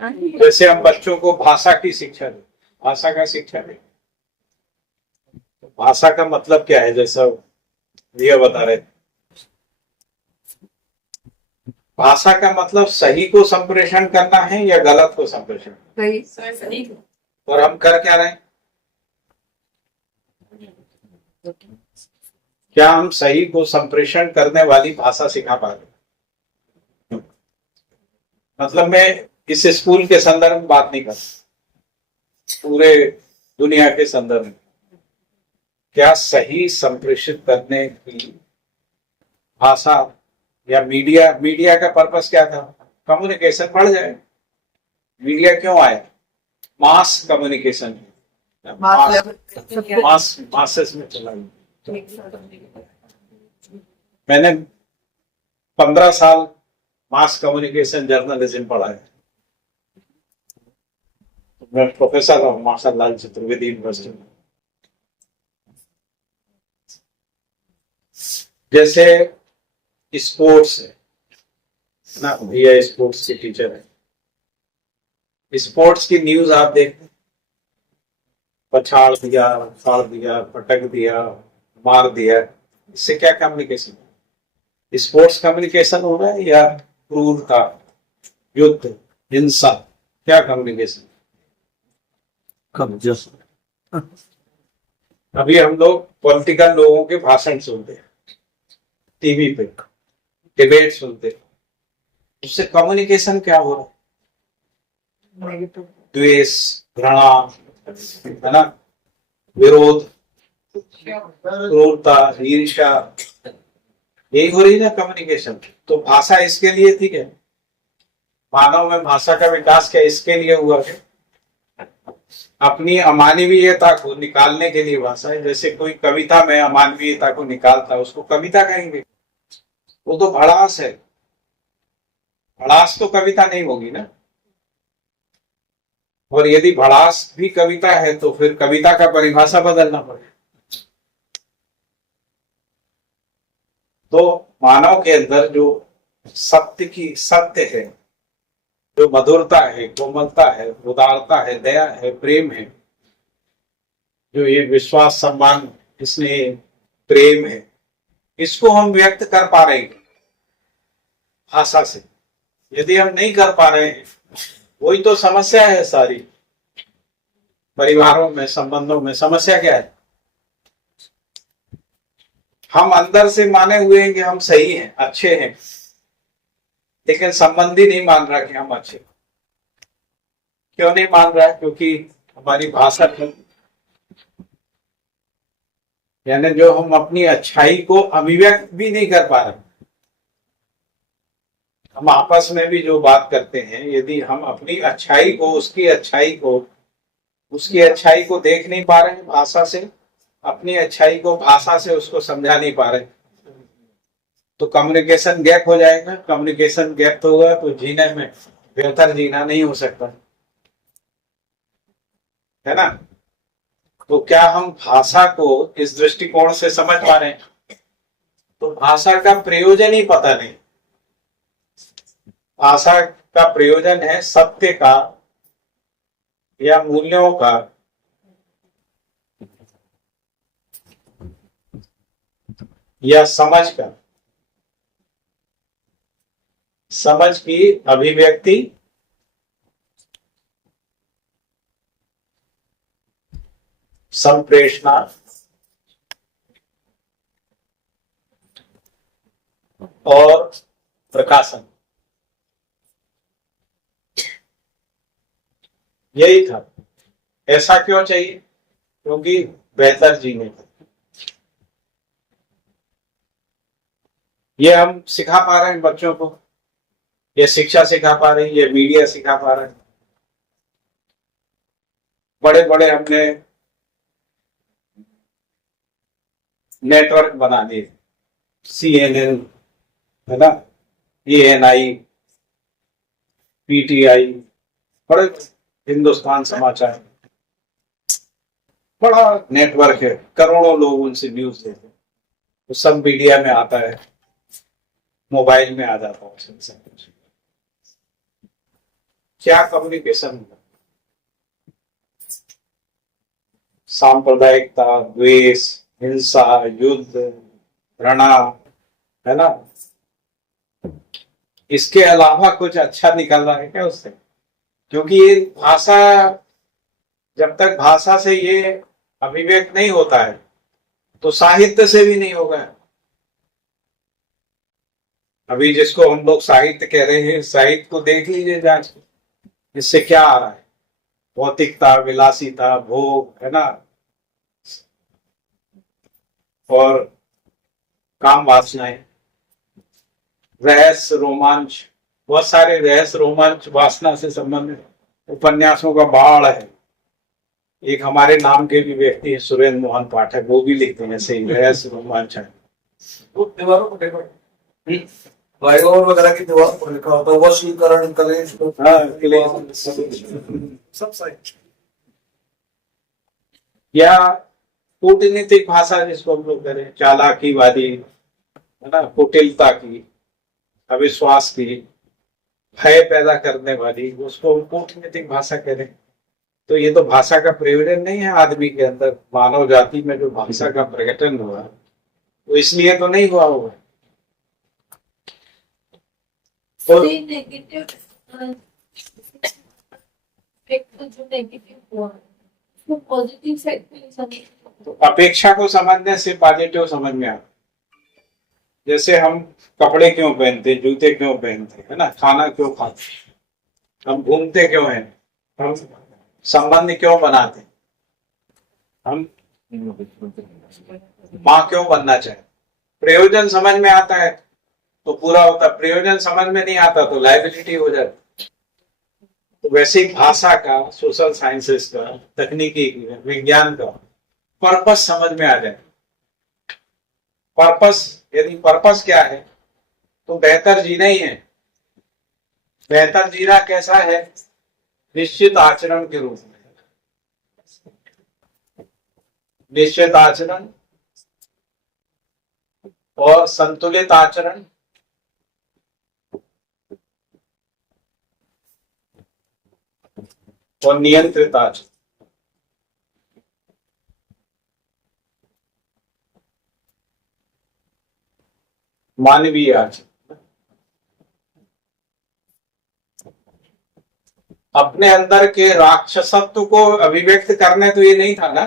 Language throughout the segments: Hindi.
जैसे हम बच्चों को भाषा की शिक्षा दें, भाषा का शिक्षा दें, भाषा का मतलब क्या है, जैसा ये बता रहे थे, भाषा का मतलब सही को संप्रेषण करना है या गलत को संप्रेषण? सही। और हम कर क्या रहे हैं? क्या हम सही को संप्रेषण करने वाली भाषा सिखा पा रहे? मतलब मैं इस स्कूल के संदर्भ में बात नहीं कर, पूरे दुनिया के संदर्भ में क्या सही संप्रेषित करने की भाषा या मीडिया का पर्पस क्या था? कम्युनिकेशन बढ़ जाए। मीडिया क्यों आया? मास कम्युनिकेशन, मासेस में चला गया। मैंने 15 साल मास कम्युनिकेशन जर्नलिज्म पढ़ा है। मैं प्रोफेसर हूँ माशाल्लाह चतुर्वेदी यूनिवर्सिटी में। जैसे स्पोर्ट्स है ना, भैया स्पोर्ट्स के टीचर है, स्पोर्ट्स की न्यूज आप देखते, पछाड़ दिया, फाड़ दिया, पटक दिया, मार दिया, इससे क्या कम्युनिकेशन? स्पोर्ट्स कम्युनिकेशन हो रहा है या क्रूरता, युद्ध, हिंसा? क्या कम्युनिकेशन? अभी हम लोग पॉलिटिकल लोगों के भाषण सुनते हैं टीवी पे, डिबेट सुनते हैं, उससे कम्युनिकेशन क्या हो रहा है? द्वेष, घृणा, है ना, विरोध, क्रूरता, ईर्ष्या, यही हो रही ना कम्युनिकेशन। तो भाषा इसके लिए थी क्या? मानव में भाषा का विकास क्या इसके लिए हुआ है? अपनी अमानवीयता को निकालने के लिए भाषा है। जैसे कोई कविता में अमानवीयता को निकालता, उसको कविता कहेंगे? वो तो भड़ास है। भड़ास तो कविता नहीं होगी ना। और यदि भड़ास भी कविता है तो फिर कविता का परिभाषा बदलना पड़ेगा। तो मानव के अंदर जो सत्य है, जो मधुरता है, कोमलता है, उदारता है, दया है, प्रेम है, जो ये विश्वास, सम्मान, स्नेह, प्रेम है, इसको हम व्यक्त कर पा रहे हैं भाषा से। यदि हम नहीं कर पा रहे हैं, वही तो समस्या है सारी। परिवारों में, संबंधों में समस्या क्या है? हम अंदर से माने हुए हैं कि हम सही हैं, अच्छे हैं, लेकिन संबंधी नहीं मान रहा कि हम अच्छे। क्यों नहीं मान रहा है? क्योंकि हमारी भाषा, यानी जो हम अपनी अच्छाई को अभिव्यक्त भी नहीं कर पा रहे। हम आपस में भी जो बात करते हैं, यदि हम अपनी अच्छाई को, उसकी अच्छाई को देख नहीं पा रहे हैं भाषा से, अपनी अच्छाई को भाषा से उसको समझा नहीं पा रहे, तो कम्युनिकेशन गैप हो जाएगा। कम्युनिकेशन गैप होगा तो जीने में बेहतर जीना नहीं हो सकता, है ना। तो क्या हम भाषा को इस दृष्टिकोण से समझ पा रहे हैं? तो भाषा का प्रयोजन ही पता नहीं। भाषा का प्रयोजन है सत्य का या मूल्यों का या समझ का, समझ की अभिव्यक्ति, संप्रेषणा और प्रकाशन, यही था। ऐसा क्यों चाहिए? क्योंकि बेहतर जीने को ये हम सिखा पा रहे हैं बच्चों को, ये शिक्षा सिखा पा रहे हैं, ये मीडिया सिखा पा रहे हैं। बड़े बड़े हमने नेटवर्क बना दिए, CNN, है ना, ANI, PTI, बड़े हिंदुस्तान समाचार, बड़ा नेटवर्क है, करोड़ों लोग उनसे न्यूज लेते हैं। तो सब मीडिया में आता है, मोबाइल में आ जाता है सब कुछ। क्या कम्युनिकेशन, सांप्रदायिकता, द्वेष, हिंसा, युद्ध, घृणा, है ना, इसके अलावा कुछ अच्छा निकल रहा है क्या उससे? क्योंकि ये भाषा, जब तक भाषा से ये अभिव्यक्त नहीं होता है तो साहित्य से भी नहीं होगा। अभी जिसको हम लोग साहित्य कह रहे हैं, साहित्य को देख लीजिए जांच, इससे क्या आ रहा है? भौतिकता, विलासिता, भोग, है ना, और काम वासनाएं, रहस्य, रोमांच, बहुत सारे रहस्य, रोमांच, वासना से संबंधित उपन्यासों का बाढ़ है। एक हमारे नाम के भी व्यक्ति है, सुरेंद्र मोहन पाठक, वो भी लिखते हैं ऐसे ही रहस्य, रोमांच है। दीवारों पर देखो, फ्लाईओवर वगैरह की दीवार पर लिखा होता है वशीकरण, कलेश, सब सही। या कूटनीतिक भाषा जिसको हम लोग करें, चालाकीवादी, है ना, कुटिलता की, अविश्वास की, भय पैदा करने वाली, उसको हम कूटनीतिक भाषा कह रहे हैं। तो ये तो भाषा का प्रयोजन नहीं है आदमी के अंदर, मानव जाति में जो भाषा का प्रकटन हुआ वो इसलिए तो नहीं हुआ होगा। जो नेगेटिव हुआ उसको पॉजिटिव साइड पे समझ, तो अपेक्षा को समझने से पॉजिटिव समझ में आता। जैसे हम कपड़े क्यों पहनते, जूते क्यों पहनते, है ना, खाना क्यों खाते, हम घूमते क्यों हैं, हम संबंध क्यों बनाते, हम माँ क्यों बनना चाहे, प्रयोजन समझ में आता है तो पूरा होता, प्रयोजन समझ में नहीं आता तो लायबिलिटी हो जाती। तो वैसे ही भाषा का, सोशल साइंसेस का, तकनीकी, विज्ञान का पर्पस समझ में आ जाए। पर्पस, यदि पर्पस क्या है तो बेहतर जीना ही है। बेहतर जीना कैसा है? निश्चित आचरण के रूप में, निश्चित आचरण और संतुलित आचरण और नियंत्रित आचरण। मानवीय आचरण। अपने अंदर के राक्षसत्व को अभिव्यक्त करने तो ये नहीं था ना।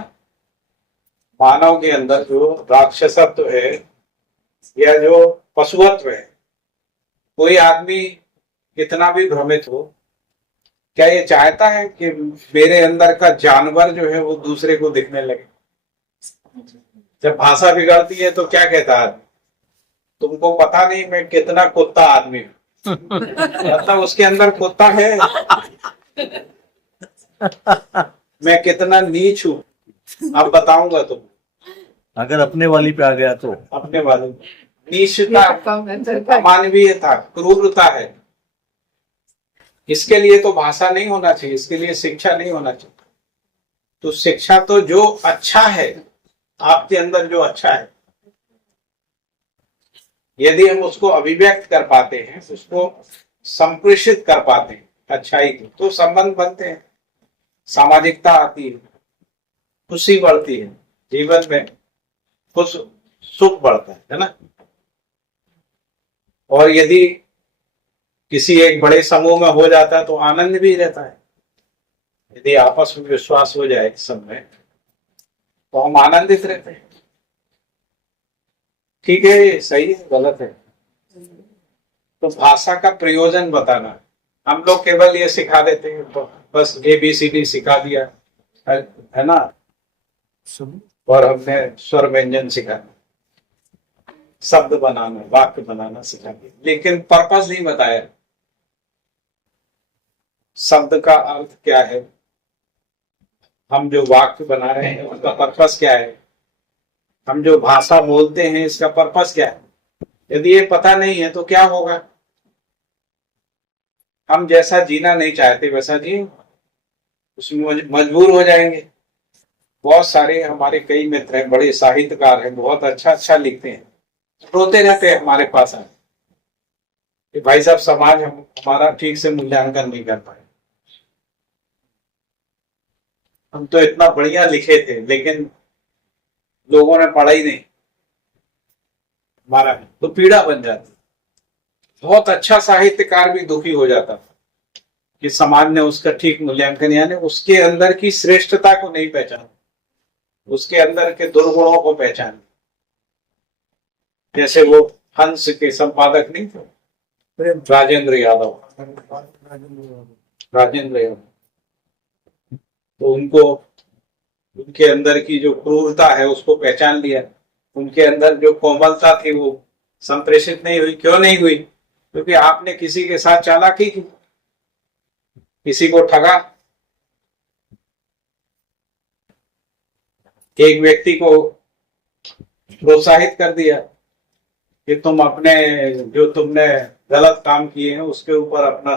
मानव के अंदर जो राक्षसत्व है या जो पशुत्व है, कोई आदमी कितना भी भ्रमित हो, क्या ये चाहता है कि मेरे अंदर का जानवर जो है वो दूसरे को दिखने लगे? जब भाषा बिगड़ती है तो क्या कहता है? तुमको पता नहीं मैं कितना कुत्ता आदमी हूं। मतलब उसके अंदर कुत्ता है। मैं कितना नीच हूं अब बताऊंगा तुम। अगर अपने वाली पे आ गया तो अपने वाले नीचता, अमानवीयता, क्रूरता है। इसके लिए तो भाषा नहीं होना चाहिए, इसके लिए शिक्षा नहीं होना चाहिए। तो शिक्षा तो जो अच्छा है, आपके अंदर जो अच्छा है, यदि हम उसको अभिव्यक्त कर पाते हैं, उसको संप्रेषित कर पाते हैं अच्छाई की, तो संबंध बनते हैं, सामाजिकता आती है, खुशी बढ़ती है, जीवन में खुश सुख बढ़ता है ना। और यदि किसी एक बड़े समूह में हो जाता है तो आनंद भी रहता है। यदि आपस में विश्वास हो जाए सब में तो हम आनंदित रहते हैं। ठीक है, सही है, गलत है? तो भाषा का प्रयोजन बताना। हम लोग केवल ये सिखा देते हैं, तो बस ABCD सिखा दिया है ना, और हमने स्वर व्यंजन सिखा, शब्द बनाना, वाक्य बनाना सिखा दिया, लेकिन पर्पस नहीं बताया। शब्द का अर्थ क्या है, हम जो वाक्य बना रहे हैं उसका पर्पस क्या है, हम जो भाषा बोलते हैं इसका पर्पस क्या है। यदि ये पता नहीं है तो क्या होगा? हम जैसा जीना नहीं चाहते वैसा जिए, उसमें मजबूर हो जाएंगे। बहुत सारे हमारे कई मित्र हैं, बड़े साहित्यकार हैं, बहुत अच्छा अच्छा लिखते हैं, रोते रहते हैं हमारे पास आए कि भाई साहब समाज हमारा ठीक से मूल्यांकन नहीं कर पाए। हम तो इतना बढ़िया लिखे थे, लेकिन लोगों ने पढ़ा ही नहीं, हमारा तो पीड़ा बन जाती। बहुत अच्छा साहित्यकार भी दुखी हो जाता कि समाज ने उसका ठीक मूल्यांकन, यानी उसके अंदर की श्रेष्ठता को नहीं पहचाना, उसके अंदर के दुर्गुणों को पहचाना। जैसे वो हंस के संपादक नहीं थे, राजेंद्र यादव, तो उनको उनके अंदर की जो क्रूरता है उसको पहचान लिया, उनके अंदर जो कोमलता थी वो संप्रेषित नहीं हुई। क्यों नहीं हुई? क्योंकि आपने किसी के साथ चालाकी की, किसी को ठगा, एक व्यक्ति को प्रोत्साहित कर दिया कि तुम अपने जो तुमने गलत काम किए हैं उसके ऊपर अपना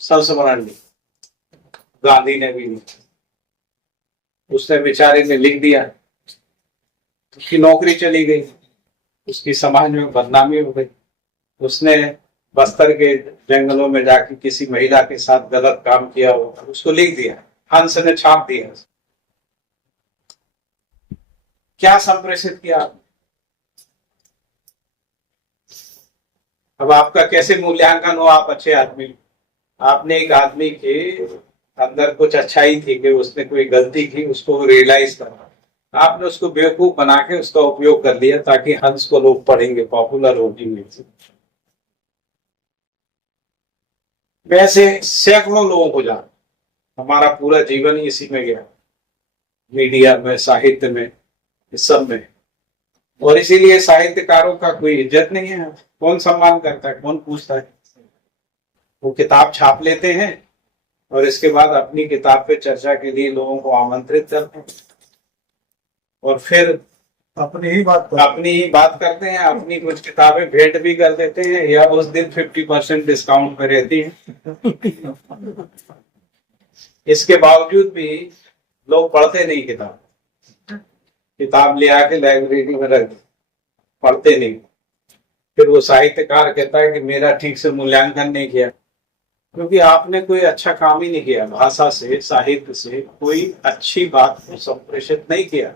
संस्मरण ली। गांधी ने भी उसने बेचारे ने लिख दिया, उसकी नौकरी चली गई, उसकी समाज में बदनामी हो गई। उसने बस्तर के जंगलों में जाकर किसी महिला के साथ गलत काम किया हो, उसको लिख दिया, हंस ने छाप दिया। क्या संप्रेषित किया? अब आपका कैसे मूल्यांकन हो? आप अच्छे आदमी, आपने एक आदमी के अंदर कुछ अच्छाई थी कि उसने कोई गलती की, उसको रियलाइज करा, आपने उसको बेवकूफ बना के उसका उपयोग कर लिया ताकि हंस को लोग पढ़ेंगे, पॉपुलर होगी। वैसे सैकड़ों लोगों को जान, हमारा पूरा जीवन ही इसी में गया, मीडिया में, साहित्य में, इस सब में। और इसीलिए साहित्यकारों का कोई इज्जत नहीं है। कौन सम्मान करता है? कौन पूछता है? वो किताब छाप लेते हैं और इसके बाद अपनी किताब पे चर्चा के लिए लोगों को आमंत्रित करते हैं और फिर अपनी ही बात करते हैं। अपनी कुछ किताबें भेंट भी कर देते हैं या उस दिन 50% डिस्काउंट पे रहती है। इसके बावजूद भी लोग पढ़ते नहीं, किताब ले आके लाइब्रेरी में रख, पढ़ते नहीं। फिर वो साहित्यकार कहता है कि मेरा ठीक से मूल्यांकन नहीं किया, क्योंकि आपने कोई अच्छा काम ही नहीं किया। भाषा से, साहित्य से कोई अच्छी बात को संप्रेषित नहीं किया,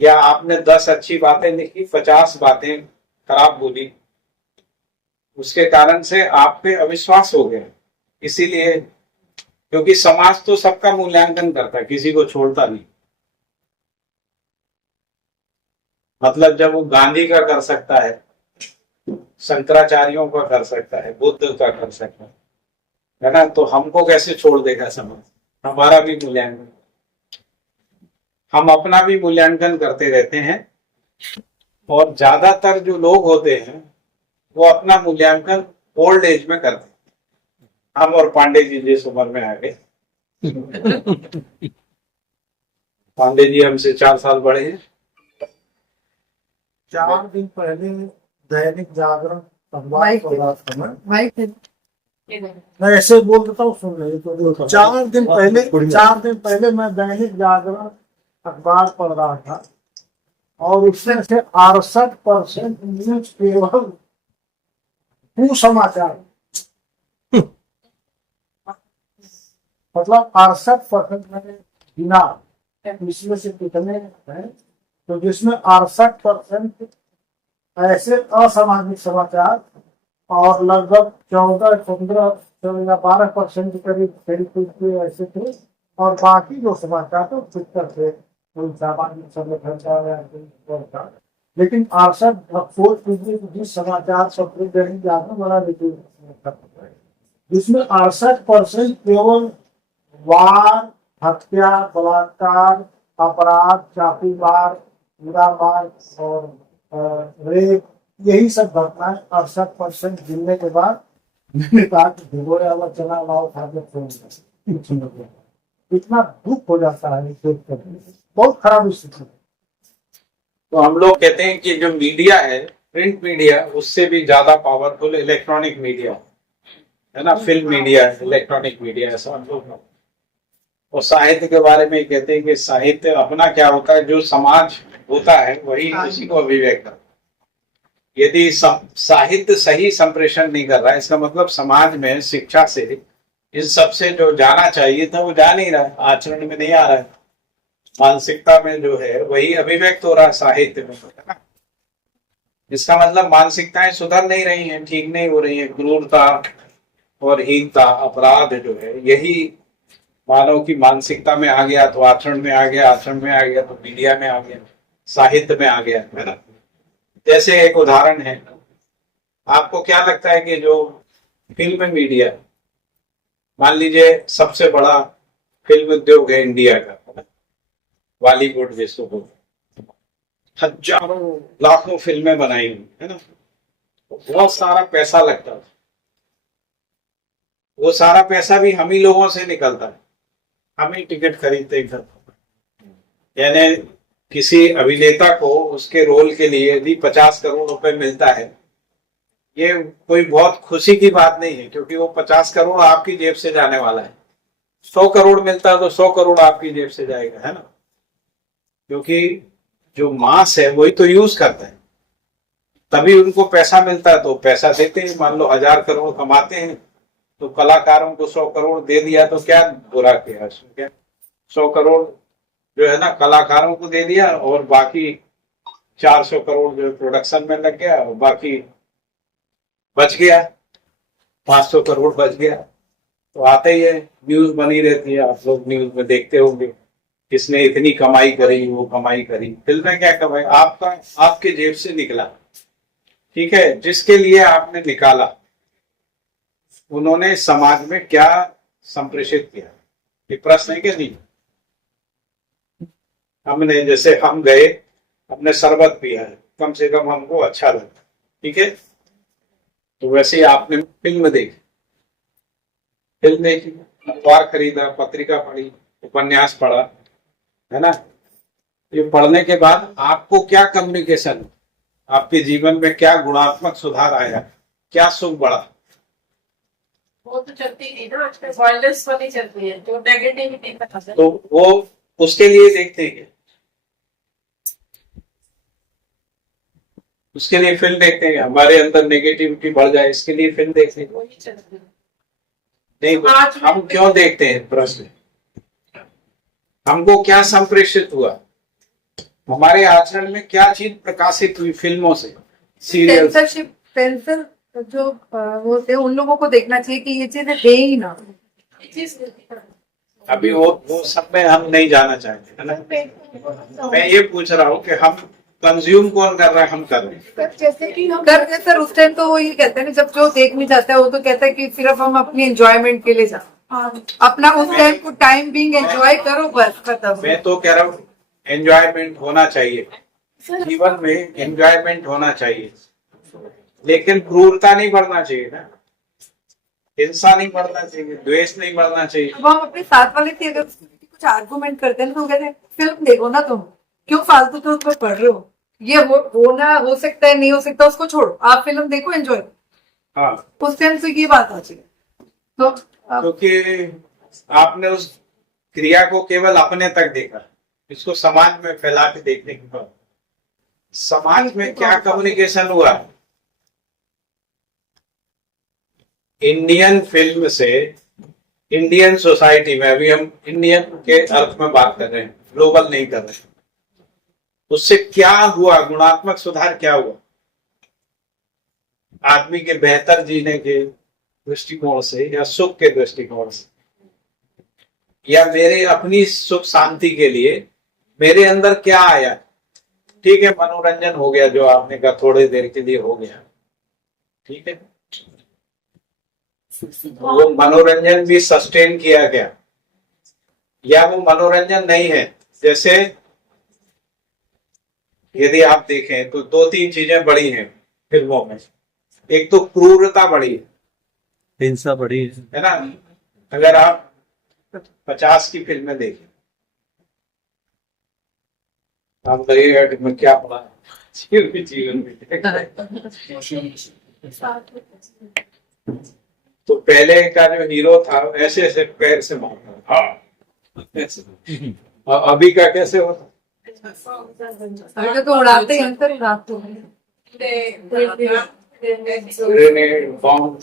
या आपने 10 अच्छी बातें लिखी, 50 बातें खराब बोली, उसके कारण से आप पे अविश्वास हो गया। इसीलिए, क्योंकि समाज तो सबका मूल्यांकन करता है, किसी को छोड़ता नहीं। मतलब जब वो गांधी का कर सकता है, शंकराचार्यों का कर सकता है, बुद्ध का कर सकता है ना, तो हमको कैसे छोड़ देगा समाज? हमारा भी मूल्यांकन, हम अपना भी मूल्यांकन करते रहते हैं। और ज्यादातर जो लोग होते हैं वो अपना मूल्यांकन ओल्ड एज में करते हैं। हम और पांडे जी जिस उम्र में आ गए, पांडे जी हमसे 4 साल बड़े हैं। 4 दिन पहले दैनिक जागरण अखबार पढ़ रहा था मैं ऐसे बोल देता हूँ, सुन रहे तो 4 दिन पहले मैं दैनिक जागरण अखबार पढ़ रहा था और उसमें से 68% न्यूज केवल कुसमाचार, मतलब 68% मैंने गिना, इसमें से कितने हैं, तो जिसमें 68% ऐसे असामाजिक समाचार और लगभग 14, 15 या 12% के करीब खेलकूद के ऐसे थे, और बाकी जो समाचार थे उत्तर थे, कोई सामाजिक संगठन का। लेकिन 68 जिस समाचार पत्र दैनिक जागरण बड़ा जिसमें 68% केवल वार, हत्या, बलात्कार, अपराध, चाकूमार, बुरामार और रेप, यही सब घटनाएं 68% गिनने के बाद मैंने कहा कि भिगोया हुआ चना लाओ खाकर छोड़। इतना दुख हो जाता है, बहुत खराब स्थिति। तो हम लोग कहते हैं कि जो मीडिया है, प्रिंट मीडिया, उससे भी ज्यादा पावरफुल इलेक्ट्रॉनिक मीडिया है ना, फिल्म मीडिया, इलेक्ट्रॉनिक मीडिया, ऐसा हम लोग। और साहित्य के बारे में कहते हैं कि साहित्य अपना क्या होता है, जो समाज होता है वही उसी को अभिव्यक्त करता है। यदि साहित्य सही संप्रेषण नहीं कर रहा है, इसका मतलब समाज में शिक्षा से इन सब से जो जाना चाहिए था वो जा नहीं रहा है, आचरण में नहीं आ रहा है, मानसिकता में जो है वही अभिव्यक्त हो रहा है साहित्य में, है ना। इसका मतलब मानसिकताएं सुधर नहीं रही हैं, ठीक नहीं हो रही हैं। क्रूरता और हीनता, अपराध जो है यही मानव की मानसिकता में आ गया तो आचरण में आ गया, आचरण में आ गया तो मीडिया में आ गया, साहित्य में आ गया, है ना। जैसे एक उदाहरण है, आपको क्या लगता है कि जो फिल्म मीडिया, मान लीजिए सबसे बड़ा फिल्म उद्योग है इंडिया का, बॉलीवुड जिसको हजारों लाखों फिल्में बनाई हुई, है ना, बहुत सारा पैसा लगता है, वो सारा पैसा भी हम ही लोगों से निकलता है, हम ही टिकट खरीदते हैं। यानी किसी अभिनेता को उसके रोल के लिए यदि 50 करोड़ रुपए मिलता है, ये कोई बहुत खुशी की बात नहीं है, क्योंकि वो 50 करोड़ आपकी जेब से जाने वाला है। 100 करोड़ मिलता है तो 100 करोड़ आपकी जेब से जाएगा, है ना, क्योंकि जो मास है वही तो यूज करता है, तभी उनको पैसा मिलता है, तो पैसा देते हैं। मान लो 1000 करोड़ कमाते हैं तो कलाकारों को 100 करोड़ दे दिया तो क्या बुरा किया उसमें, क्या 100 करोड़ जो है ना कलाकारों को दे दिया, और बाकी 400 करोड़ जो प्रोडक्शन में लग गया, और बाकी बच गया 500 करोड़ बच गया। तो आते ही है, न्यूज बनी रहती है, आप लोग न्यूज में देखते होंगे किसने इतनी कमाई करी, वो कमाई करी। फिल्में क्या कमाई, आपका आपके जेब से निकला, ठीक है, जिसके लिए आपने निकाला उन्होंने समाज में क्या संप्रेषित किया, ये प्रश्न है कि नहीं। हमने जैसे हम गए, हमने शरबत पिया है, कम से कम हमको अच्छा लगा, ठीक है, तो वैसे ही आपने फिल्म देखी, अखबार खरीदा, पत्रिका पढ़ी, उपन्यास पढ़ा, है ना। ये पढ़ने के बाद आपको क्या कम्युनिकेशन, आपके जीवन में क्या गुणात्मक सुधार आया, क्या सुख बढ़ा। वो तो चलती नहीं ना आजकल, वायरलेस वाली चलती है जो नेगेटिविटी का था। तो वो उसके लिए देखते हैं, उसके लिए फिल्म देखते हैं, हमारे अंदर नेगेटिविटी बढ़ जाए इसके लिए फिल्म देखते हैं। वही चलती है। नहीं तो हम क्यों देखते हैं, प्रश्न, हमको क्या संप्रेषित हुआ, हमारे आचरण में क्या चीज प्रकाशित हुई फिल्मों से, सीरियल। सेंसरशिप, सेंसर जो होते हैं उन लोगों को देखना चाहिए कि ये चीजें दे ही ना। अभी वो सब में हम नहीं जाना चाहते, है ना। मैं ये पूछ रहा हूँ कि हम कंज्यूम कौन कर रहा है, हम कर रहे हैं। जैसे कि हम करते हैं सर, उस टाइम तो वो ये कहते हैं कि जब जो देखने जाता है वो तो कहता है कि सिर्फ हम अपनी एंजॉयमेंट के लिए जाओ, अपना उस टाइम को टाइम बीइंग एंजॉय करो, बस खत्म। मैं तो कह रहा हूँ एंजॉयमेंट होना चाहिए, जीवन में एंजॉयमेंट होना चाहिए, लेकिन क्रूरता नहीं बढ़ना चाहिए ना, हिंसा नहीं बढ़ना चाहिए, द्वेष नहीं बढ़ना चाहिए। अब हम अपने साथ वाले थे, अगर कुछ आर्गुमेंट करते हैं तो कहते हैं फिल्म देखो ना, तुम क्यों फालतू तो उसमें पढ़ रहे हो, ये होना हो सकता है, नहीं हो सकता, उसको छोड़ो, आप फिल्म देखो, एंजॉय। हाँ, उस टाइम से ये बात आ चाहिए। तो क्योंकि आपने उस क्रिया को केवल अपने तक देखा, इसको समाज में फैला के देखने की बात, समाज में क्या कम्युनिकेशन हुआ। इंडियन फिल्म से इंडियन सोसाइटी में, अभी हम इंडियन के अर्थ में बात कर रहे हैं, ग्लोबल नहीं कर रहे, उससे क्या हुआ, गुणात्मक सुधार क्या हुआ आदमी के बेहतर जीने के दृष्टिकोण से, या सुख के दृष्टिकोण से, या मेरे अपनी सुख शांति के लिए मेरे अंदर क्या आया। ठीक है, मनोरंजन हो गया, जो आपने कहा थोड़ी देर के लिए हो गया, ठीक है, वो मनोरंजन भी सस्टेन किया गया, या वो मनोरंजन नहीं है। जैसे यदि आप देखें तो 2-3 चीजें बड़ी हैं फिल्मों में, एक तो क्रूरता बड़ी है, हिंसा बढ़ी है ना। अगर आप 50 की फिल्में देखें, आप लगेगा कि मैं क्या पढ़ा जीवन में। तो पहले का जो हीरो था ऐसे ऐसे पैर से मारता, हाँ ऐसे, और अभी का कैसे होता, अगर तो उड़ाते हैं अंतर, उड़ाते हैं। ग्रेनेड, बॉम्ब,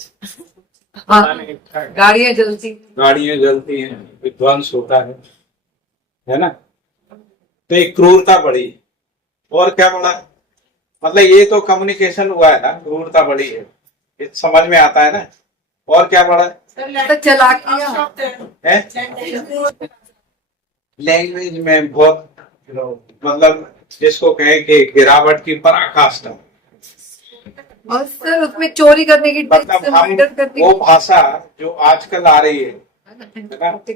हाँ, गाड़ियां जलती। गाड़ियां जलती हैं, विध्वंस होता है ना। तो एक क्रूरता बढ़ी, और क्या बढ़ा, मतलब ये तो कम्युनिकेशन हुआ है ना, क्रूरता बढ़ी है, ये समझ में आता है ना। और क्या बढ़ा तो चलाकियां है, लैंग्वेज में बहुत मतलब जिसको कहें कि गिरावट की पराकाष्ठा। और सर उसमें चोरी करने की मतलब हम मर्डर करने वो भाषा जो आजकल आ रही है की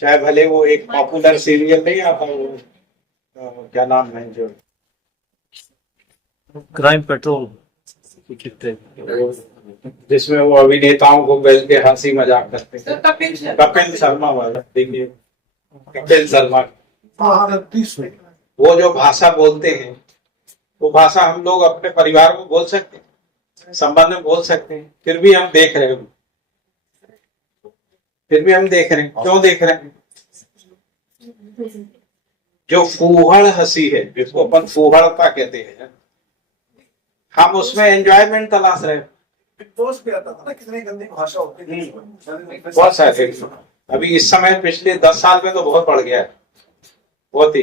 चाहे भले वो एक पॉपुलर सीरियल नहीं आता वो क्या नाम है जो क्राइम पेट्रोल कितने जिसमें वो अभिनेताओं को बैठ के हंसी मजाक करते हैं, कपिल कपिल शर्मा वाला, देखिए कपिल शर्मा, 30 में वो जो भाषा बोलते हैं वो भाषा हम लोग अपने परिवार में बोल सकते हैं, संबंध में बोल सकते हैं, फिर भी हम देख रहे हैं, फिर भी हम देख रहे हैं। क्यों देख रहे हैं? जो फूहड़ हंसी है, जिसको अपन फूहड़ता कहते हैं, हम उसमें एंजॉयमेंट तलाश रहे हैं। दोस्त भी आता था ना, कितनी गंदी भाषा होती थी। बहुत सारे, अभी इस समय पिछले 10 साल में तो बहुत बढ़ गया है, बहुत ही।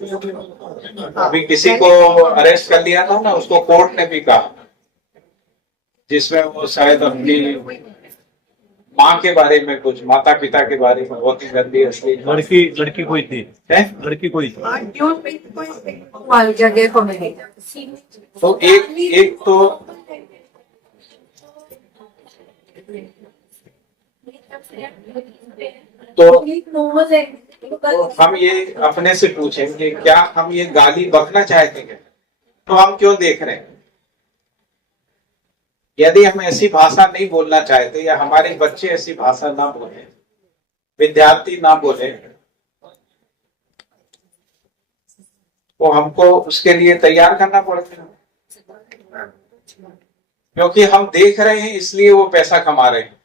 अभी किसी को अरेस्ट कर लिया था ना, उसको कोर्ट ने भी कहा, जिसमें वो शायद अपनी माँ के बारे में, कुछ माता पिता के बारे में बहुत ही गंदी हंसी। लड़की कोई थी, है लड़की कोई थी। जगह कॉमेडी। तो एक तो हम ये अपने से पूछें कि क्या हम ये गाली बकना चाहते हैं, तो हम क्यों देख रहे हैं? यदि हम ऐसी भाषा नहीं बोलना चाहते, या हमारे बच्चे ऐसी भाषा ना बोले, विद्यार्थी ना बोले, तो हमको उसके लिए तैयार करना पड़ेगा, क्योंकि हम देख रहे हैं इसलिए वो पैसा कमा रहे हैं।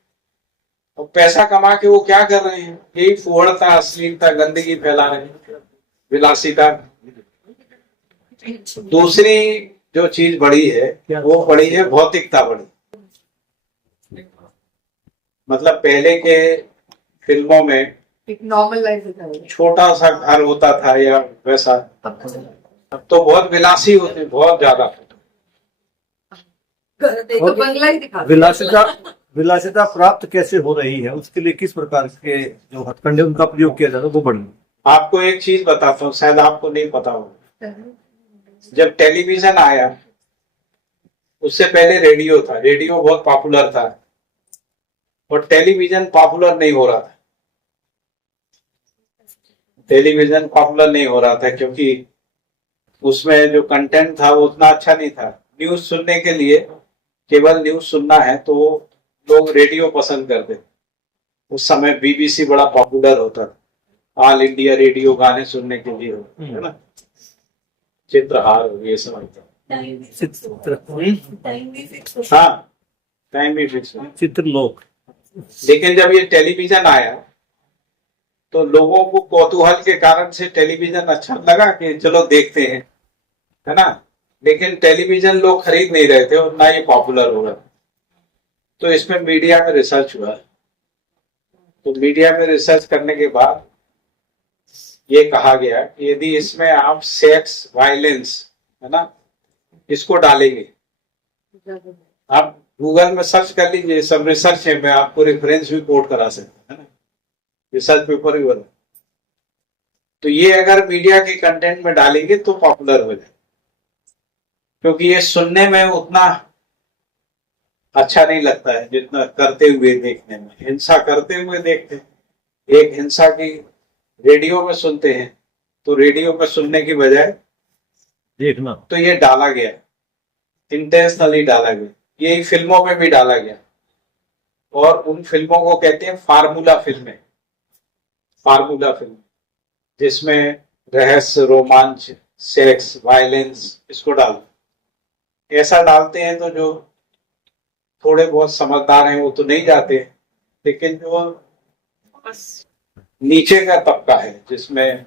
और पैसा कमा के वो क्या कर रहे हैं? यही फूहड़ता, अश्लीलता, गंदगी फैला रहे हैं, विलासिता। दूसरी जो चीज बड़ी है वो बड़ी है भौतिकता बड़ी। मतलब पहले के फिल्मों में एक नॉर्मल लाइफ छोटा सा घर होता था या वैसा, अब तो बहुत विलासी होते, बहुत ज्यादा। तो बंगला ही दिखा। विलासिता प्राप्त कैसे हो रही है, उसके लिए किस प्रकार के जो हथकंडे उनका प्रयोग किया जाता है वो बढ़िया। आपको एक चीज बताता हूँ, शायद आपको नहीं पता होगा। जब टेलीविजन आया, उससे पहले रेडियो था, रेडियो बहुत पॉपुलर था, और टेलीविजन पॉपुलर नहीं हो रहा था। टेलीविजन पॉपुलर नहीं हो रहा था क्योंकि उसमें जो कंटेंट था वो उतना अच्छा नहीं था। न्यूज सुनने के लिए, केवल न्यूज सुनना है तो लोग रेडियो पसंद करते। उस समय बीबीसी बड़ा पॉपुलर होता था, ऑल इंडिया रेडियो, गाने सुनने के लिए, है ना, चित्रहार, ये सब। हाँ, टाइम भी फिक्स है, चित्रलोक। लेकिन जब ये टेलीविजन आया तो लोगों को कौतूहल के कारण से टेलीविजन अच्छा लगा कि चलो देखते हैं, है ना। लेकिन टेलीविजन लोग खरीद नहीं रहे थे और ना ये पॉपुलर हो रहा। तो इसमें मीडिया में रिसर्च हुआ, तो मीडिया में रिसर्च करने के बाद ये कहा गया कि यदि इसमें आप सेक्स, वायलेंस, है ना, इसको डालेंगे, आप गूगल में सर्च कर लीजिए, सब रिसर्च है, मैं आपको रेफरेंस भी कोट करा सकता, है ना, रिसर्च पेपर भी बना। तो ये अगर मीडिया के कंटेंट में डालेंगे तो पॉपुलर हो जाए, क्योंकि ये सुनने में उतना अच्छा नहीं लगता है जितना करते हुए देखने में। हिंसा करते हुए देखते हैं, एक हिंसा की रेडियो में सुनते हैं, तो रेडियो में सुनने की बजाय देखना। तो ये डाला गया, इंटेंशनली डाला गया, यही फिल्मों में भी डाला गया। और उन फिल्मों को कहते हैं फार्मूला फिल्में, फार्मूला फिल्म, जिसमें रहस्य, रोमांच, सेक्स, वायलेंस, इसको डाल ऐसा डालते हैं। तो जो थोड़े बहुत समझदार हैं वो तो नहीं जाते, लेकिन जो नीचे का तबका है, जिसमें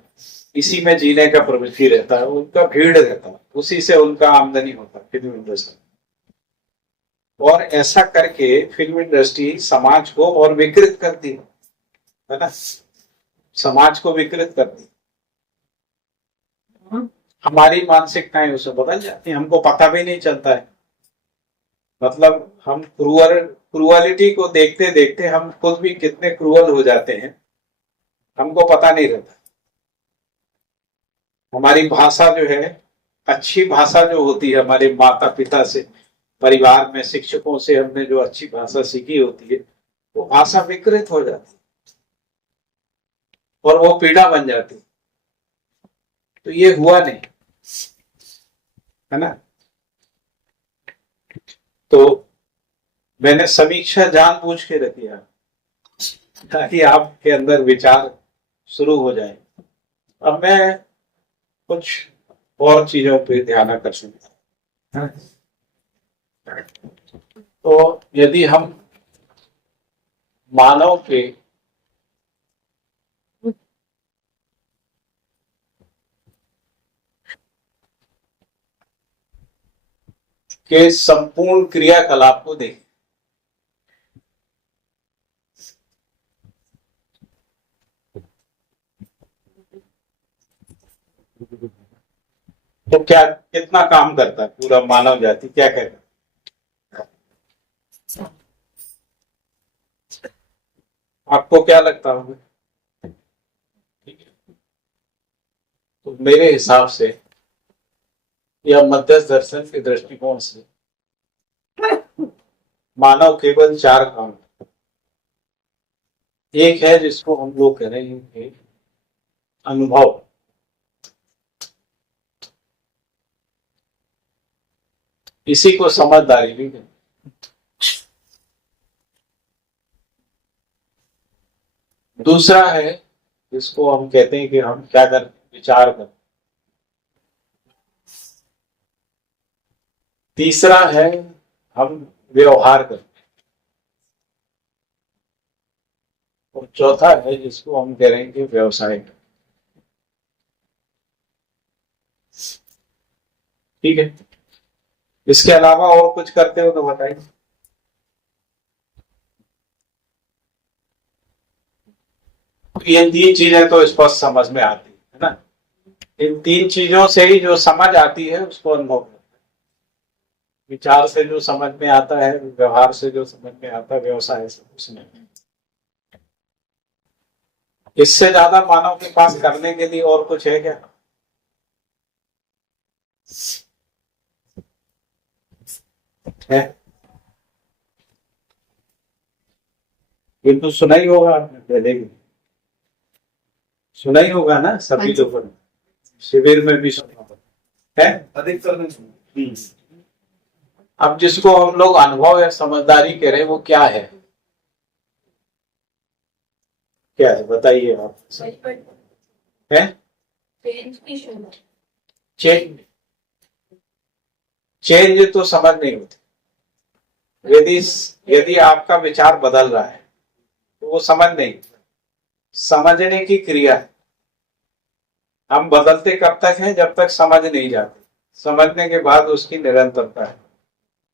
इसी में जीने का प्रवृत्ति रहता है, उनका भीड़ रहता है, उसी से उनका आमदनी होता है फिल्म इंडस्ट्री। और ऐसा करके फिल्म इंडस्ट्री समाज को और विकृत करती है ना, समाज को विकृत करती। हमारी मानसिकताएं उसे बदल जाती हैं, हमको पता भी नहीं चलता है। मतलब हम क्रूअलिटी को देखते देखते हम खुद भी कितने क्रूअल हो जाते हैं, हमको पता नहीं रहता। हमारी भाषा जो है, अच्छी भाषा जो होती है, हमारे माता पिता से, परिवार में शिक्षकों से हमने जो अच्छी भाषा सीखी होती है, वो भाषा विकृत हो जाती है और वो पीड़ा बन जाती है। तो ये हुआ नहीं, है ना। तो मैंने समीक्षा जानबूझ के रखी है ताकि आपके अंदर विचार शुरू हो जाए। अब मैं कुछ और चीजों पे ध्यान आकर्षण करूं। तो यदि हम मानव के संपूर्ण क्रियाकलाप को देखें, तो क्या कितना काम करता है पूरा मानव जाति, क्या कहता है? आपको क्या लगता होगा? तो मेरे हिसाब से या मध्यस्थ दर्शन के दृष्टिकोण से मानव केवल 4 काम। एक है जिसको हम लोग कह रहे हैं अनुभव, इसी को समझदारी भी कहते हैं। दूसरा है जिसको हम कहते हैं कि हम क्या कर विचार कर। तीसरा है हम व्यवहार करते हैं। और चौथा है जिसको हम कह रहे हैं कि व्यवसाय। ठीक है, इसके अलावा और कुछ करते हो तो बताइए। ये 3 चीजें तो स्पष्ट समझ में आती है ना। इन 3 चीजों से ही जो समझ आती है उसको अनुभव करते हैं। विचार से जो समझ में आता है, व्यवहार से जो समझ में आता है, व्यवसाय से उसमें। इससे ज्यादा मानव के पास करने के लिए और कुछ है क्या? है? बिल्कुल सुना ही होगा आपने, पहले भी सुना ही होगा ना सभी लोगों ने, शिविर में भी सुना है अधिकतर नहीं। अब जिसको हम लोग अनुभव या समझदारी कह रहे हैं वो क्या है? क्या है बताइए आप। है चेंज। चेंज तो समझ नहीं होती। यदि आपका विचार बदल रहा है तो वो समझ नहीं, समझने की क्रिया है। हम बदलते कब तक हैं? जब तक समझ नहीं जाते। समझने के बाद उसकी निरंतरता है,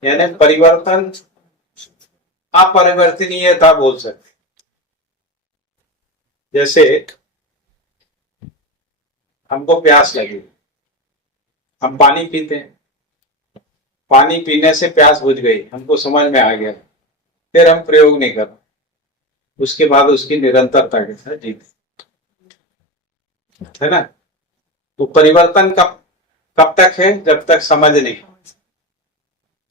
यानी परिवर्तन अपरिवर्तनीयता बोल सकते। जैसे हमको प्यास लगी, हम पानी पीते हैं, पानी पीने से प्यास बुझ गई, हमको समझ में आ गया, फिर हम प्रयोग नहीं कर, उसके बाद उसकी निरंतरता के साथ जीते, है ना। तो परिवर्तन कब तक है? जब तक समझ नहीं।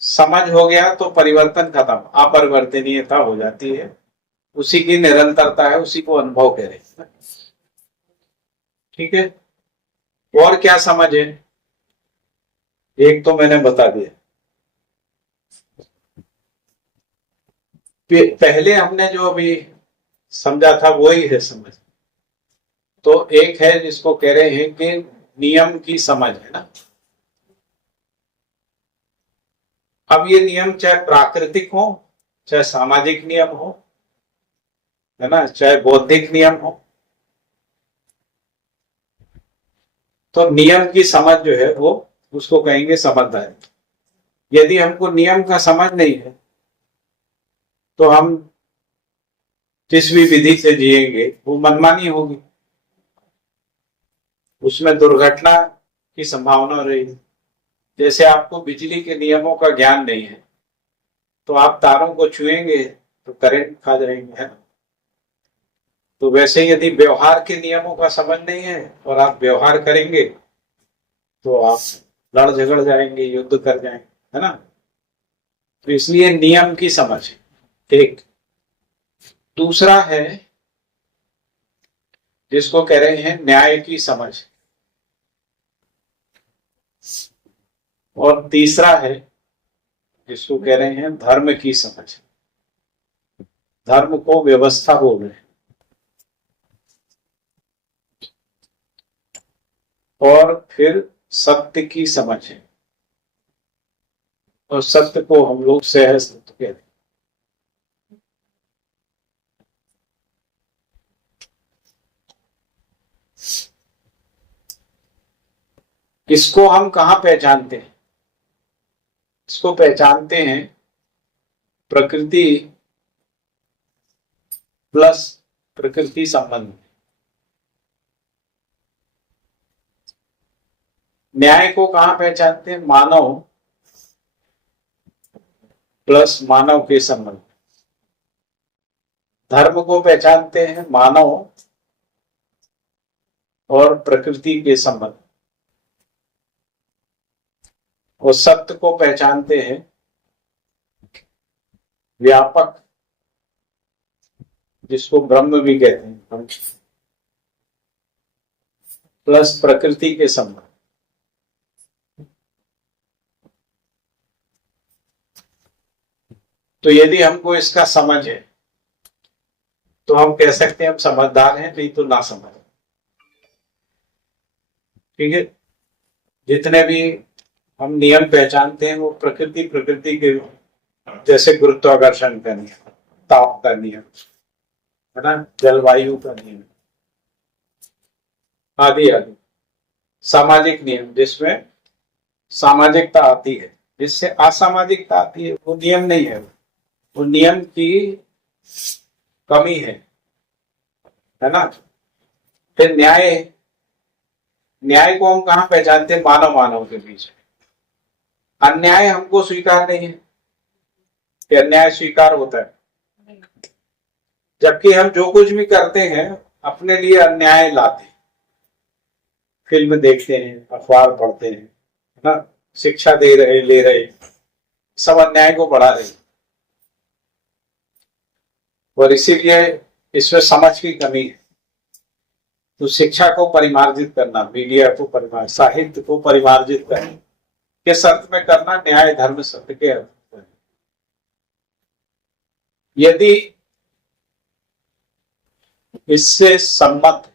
समझ हो गया तो परिवर्तन खत्म, अपरिवर्तनीयता हो जाती है, उसी की निरंतरता है, उसी को अनुभव कह रहे हैं। ठीक है, और क्या समझ है? एक तो मैंने बता दिया, पहले हमने जो अभी समझा था वही है समझ। तो एक है जिसको कह रहे हैं कि नियम की समझ, है ना। अब ये नियम चाहे प्राकृतिक हो, चाहे सामाजिक नियम हो, है ना, चाहे बौद्धिक नियम हो, तो नियम की समझ जो है वो उसको कहेंगे समझदारी। यदि हमको नियम का समझ नहीं है तो हम जिस भी विधि से जिएंगे वो मनमानी होगी, उसमें दुर्घटना की संभावना रहेगी। जैसे आपको बिजली के नियमों का ज्ञान नहीं है तो आप तारों को छुएंगे तो करंट खा जाएंगे, है ना। तो वैसे यदि व्यवहार के नियमों का समझ नहीं है और आप व्यवहार करेंगे तो आप लड़ झगड़ जाएंगे, युद्ध कर जाएंगे, है ना। तो इसलिए नियम की समझ एक। दूसरा है जिसको कह रहे हैं न्याय की समझ, और तीसरा है जिसको कह रहे हैं धर्म की समझ। धर्म को व्यवस्था बोल रहे हैं। और फिर सत्य की समझ है, और सत्य को हम लोग सहस्त्र कहते हैं। इसको हम कहाँ पहचानते हैं? इसको पहचानते हैं प्रकृति प्लस प्रकृति संबंध। न्याय को कहाँ पहचानते हैं? मानव प्लस मानव के संबंध। धर्म को पहचानते हैं मानव और प्रकृति के संबंध। और सत्य को पहचानते हैं व्यापक, जिसको ब्रह्म भी कहते हैं, प्लस प्रकृति के संबंध। तो यदि हमको इसका समझ है तो हम कह सकते हैं हम समझदार हैं, नहीं तो ना समझ। ठीक है। जितने भी हम नियम पहचानते हैं वो प्रकृति के, जैसे गुरुत्वाकर्षण का नियम, ताप का नियम, है ना, जलवायु का नियम आदि आदि। सामाजिक नियम जिसमें सामाजिकता आती है, जिससे असामाजिकता आती है, वो नियम नहीं है, वो नियम की कमी है ना। फिर न्याय को हम कहाँ पहचानते हैं? मानव के बीच। अन्याय हमको स्वीकार नहीं है कि अन्याय स्वीकार होता है, जबकि हम जो कुछ भी करते हैं अपने लिए अन्याय लाते हैं। फिल्म देखते हैं, अखबार पढ़ते हैं, है ना, शिक्षा दे रहे ले रहे, सब अन्याय को बढ़ा रहे। और इसीलिए इसमें समझ की कमी है। तो शिक्षा को परिमार्जित करना, मीडिया को परिमार्जित, साहित्य को परिमार्जित करना, किस अर्थ में करना? न्याय धर्म सत्य के अर्थ में। यदि इससे सम्मत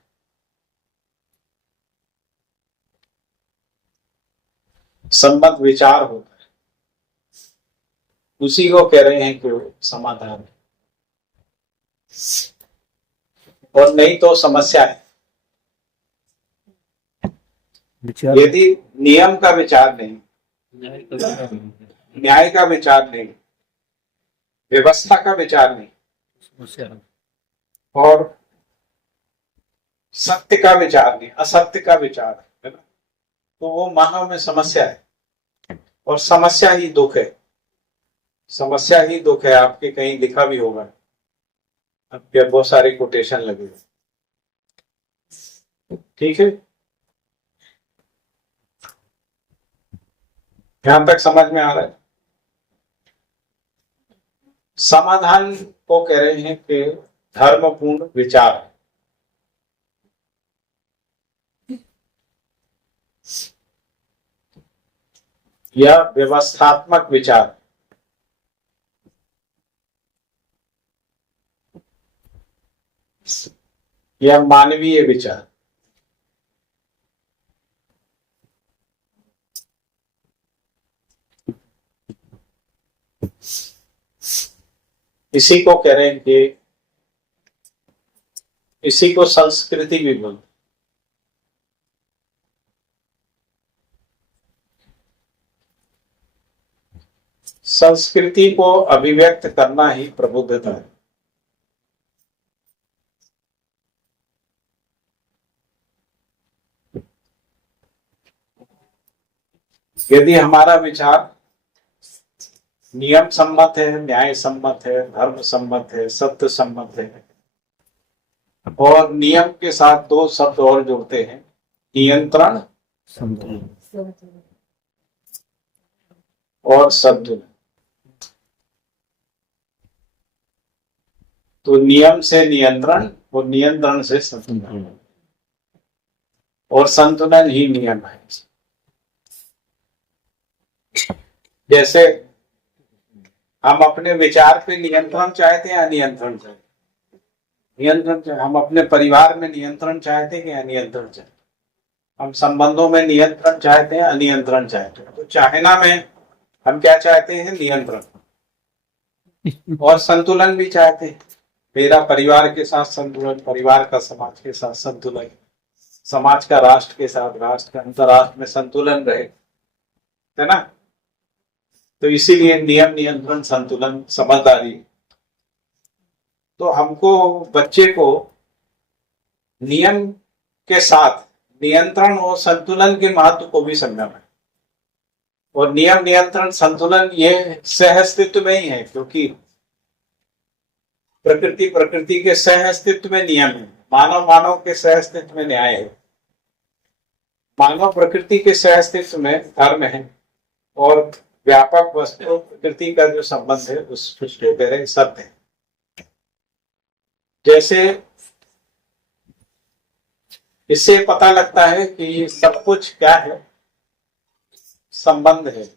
विचार होता है, उसी को कह रहे हैं कि समाधान है, और नहीं तो समस्या है। यदि नियम का विचार नहीं, न्याय का विचार नहीं, व्यवस्था का विचार नहीं, और सत्य का विचार नहीं, असत्य का विचार है ना, तो वो मानव में समस्या है। और समस्या ही दुख है, समस्या ही दुख है। आपके कहीं लिखा भी होगा, आपके बहुत सारे कोटेशन लगे। ठीक है, यहां तक समझ में आ रहा है? समाधान को कह रहे हैं कि धर्मपूर्ण विचार है। या व्यवस्थात्मक विचार, या मानवीय विचार। इसी को कह रहे हैं कि इसी को संस्कृति भी बोलते। संस्कृति को अभिव्यक्त करना ही प्रबुद्धता है। यदि हमारा विचार नियम सम्मत है, न्याय सम्मत है, धर्म सम्मत है, सत्य सम्मत है, और नियम के साथ दो शब्द और जुड़ते हैं, नियंत्रण और संतुलन। तो नियम से नियंत्रण और नियंत्रण से संतुलन, और संतुलन ही नियम है। जैसे हम अपने विचार पे नियंत्रण चाहते हैं या नियंत्रण चाहते हैं? नियंत्रण चाहते। हम अपने परिवार में नियंत्रण चाहते हैं या नियंत्रण चाहते हैं? हम संबंधों में नियंत्रण चाहते हैं या नियंत्रण चाहते हैं? तो चाहना में हम क्या चाहते हैं? नियंत्रण। और संतुलन भी चाहते हैं। मेरा परिवार के साथ संतुलन, परिवार का समाज के साथ संतुलन, समाज का राष्ट्र के साथ, राष्ट्र का अंतरराष्ट्र में संतुलन रहे, है ना? तो इसीलिए नियम, नियंत्रण, संतुलन, समझदारी। तो हमको बच्चे को नियम के साथ नियंत्रण और संतुलन के महत्व को भी समझना है। और नियम, नियंत्रण, संतुलन ये सह अस्तित्व में ही है, क्योंकि प्रकृति के सह अस्तित्व में नियम है, मानव के सह अस्तित्व में न्याय है, मानव प्रकृति के सह अस्तित्व में धर्म है, और व्यापक वस्तु प्रकृति का जो संबंध है उसको कह रहे सत्य है। जैसे इससे पता लगता है कि सब कुछ क्या है? संबंध है,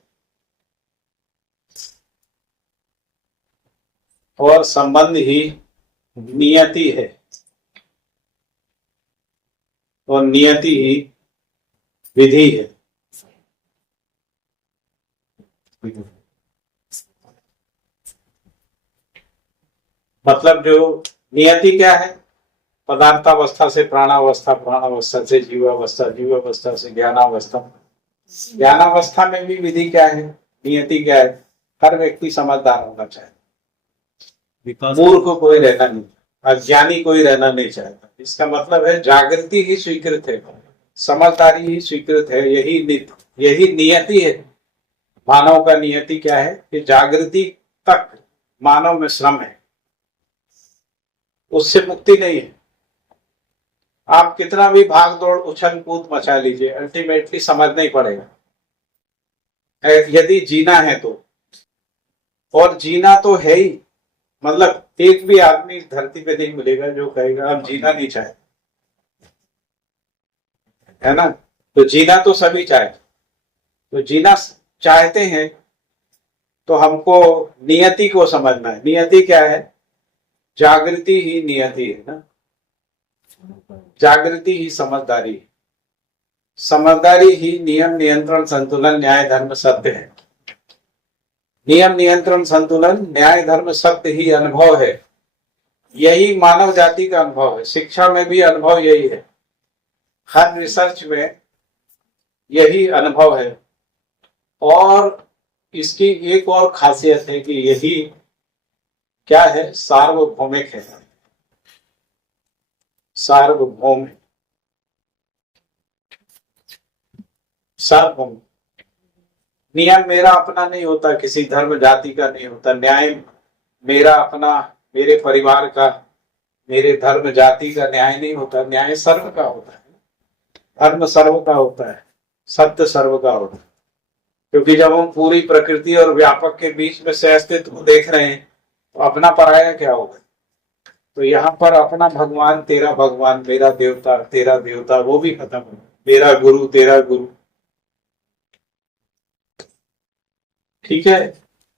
और संबंध ही नियति है, और नियति ही विधि है। मतलब जो नियति क्या है? पदार्थावस्था से प्राणावस्था, प्राणावस्था से जीवावस्था, जीवावस्था से ज्ञानावस्था, ज्ञानावस्था में भी विधि क्या है? नियति क्या है? हर व्यक्ति समझदार होना चाहता, मूर्ख कोई रहना नहीं, अज्ञानी कोई रहना नहीं चाहता। इसका मतलब है जागृति ही स्वीकृत है, समझदारी ही स्वीकृत है। यही नियति है। मानव का नियति क्या है? कि जागृति तक मानव में श्रम है, उससे मुक्ति नहीं है। आप कितना भी भाग दौड़ उछल कूद मचा लीजिए, अल्टीमेटली समझना ही पड़ेगा यदि जीना है तो। और जीना तो है ही, मतलब एक भी आदमी धरती पे नहीं मिलेगा जो कहेगा हम जीना नहीं चाहते, है ना? तो जीना तो सभी चाहते। तो जीना चाहते हैं तो हमको नियति को समझना है। नियति क्या है? जागृति ही नियति है ना, जागृति ही समझदारी, समझदारी ही नियम, नियंत्रण, संतुलन, न्याय, धर्म, सत्य है। नियम, नियंत्रण, संतुलन, न्याय, धर्म, सत्य ही अनुभव है। यही मानव जाति का अनुभव है। शिक्षा में भी अनुभव यही है, हर रिसर्च में यही अनुभव है। और इसकी एक और खासियत है कि यही क्या है? सार्वभौमिक है, सार्वभौम, सार्वभौम। नियम मेरा अपना नहीं होता, किसी धर्म जाति का नहीं होता। न्याय मेरा अपना, मेरे परिवार का, मेरे धर्म जाति का न्याय नहीं होता। न्याय सर्व का होता है, धर्म सर्व का होता है, सत्य सर्व का होता है। क्योंकि जब हम पूरी प्रकृति और व्यापक के बीच में से अस्तित्व को देख रहे हैं तो अपना पराया क्या होगा? तो यहाँ पर अपना भगवान, तेरा भगवान, मेरा देवता, तेरा देवता, वो भी खत्म हो। मेरा गुरु, तेरा गुरु, ठीक है?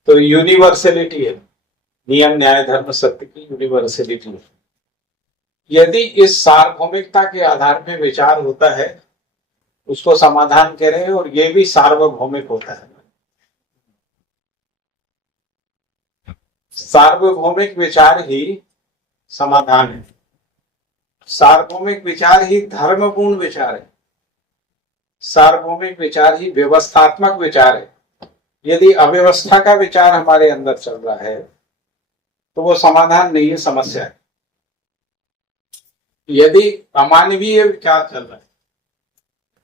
तो यूनिवर्सलिटी है, नियम, न्याय, धर्म, सत्य की यूनिवर्सलिटी है। यदि इस सार्वभौमिकता के आधार में विचार होता है, उसको समाधान कह रहे हैं, और ये भी सार्वभौमिक होता है। सार्वभौमिक विचार ही समाधान है, सार्वभौमिक विचार ही धर्मपूर्ण विचार है, सार्वभौमिक विचार ही व्यवस्थात्मक विचार है। यदि अव्यवस्था का विचार हमारे अंदर चल रहा है तो वो समाधान नहीं है, समस्या है। यदि अमानवीय विचार चल रहा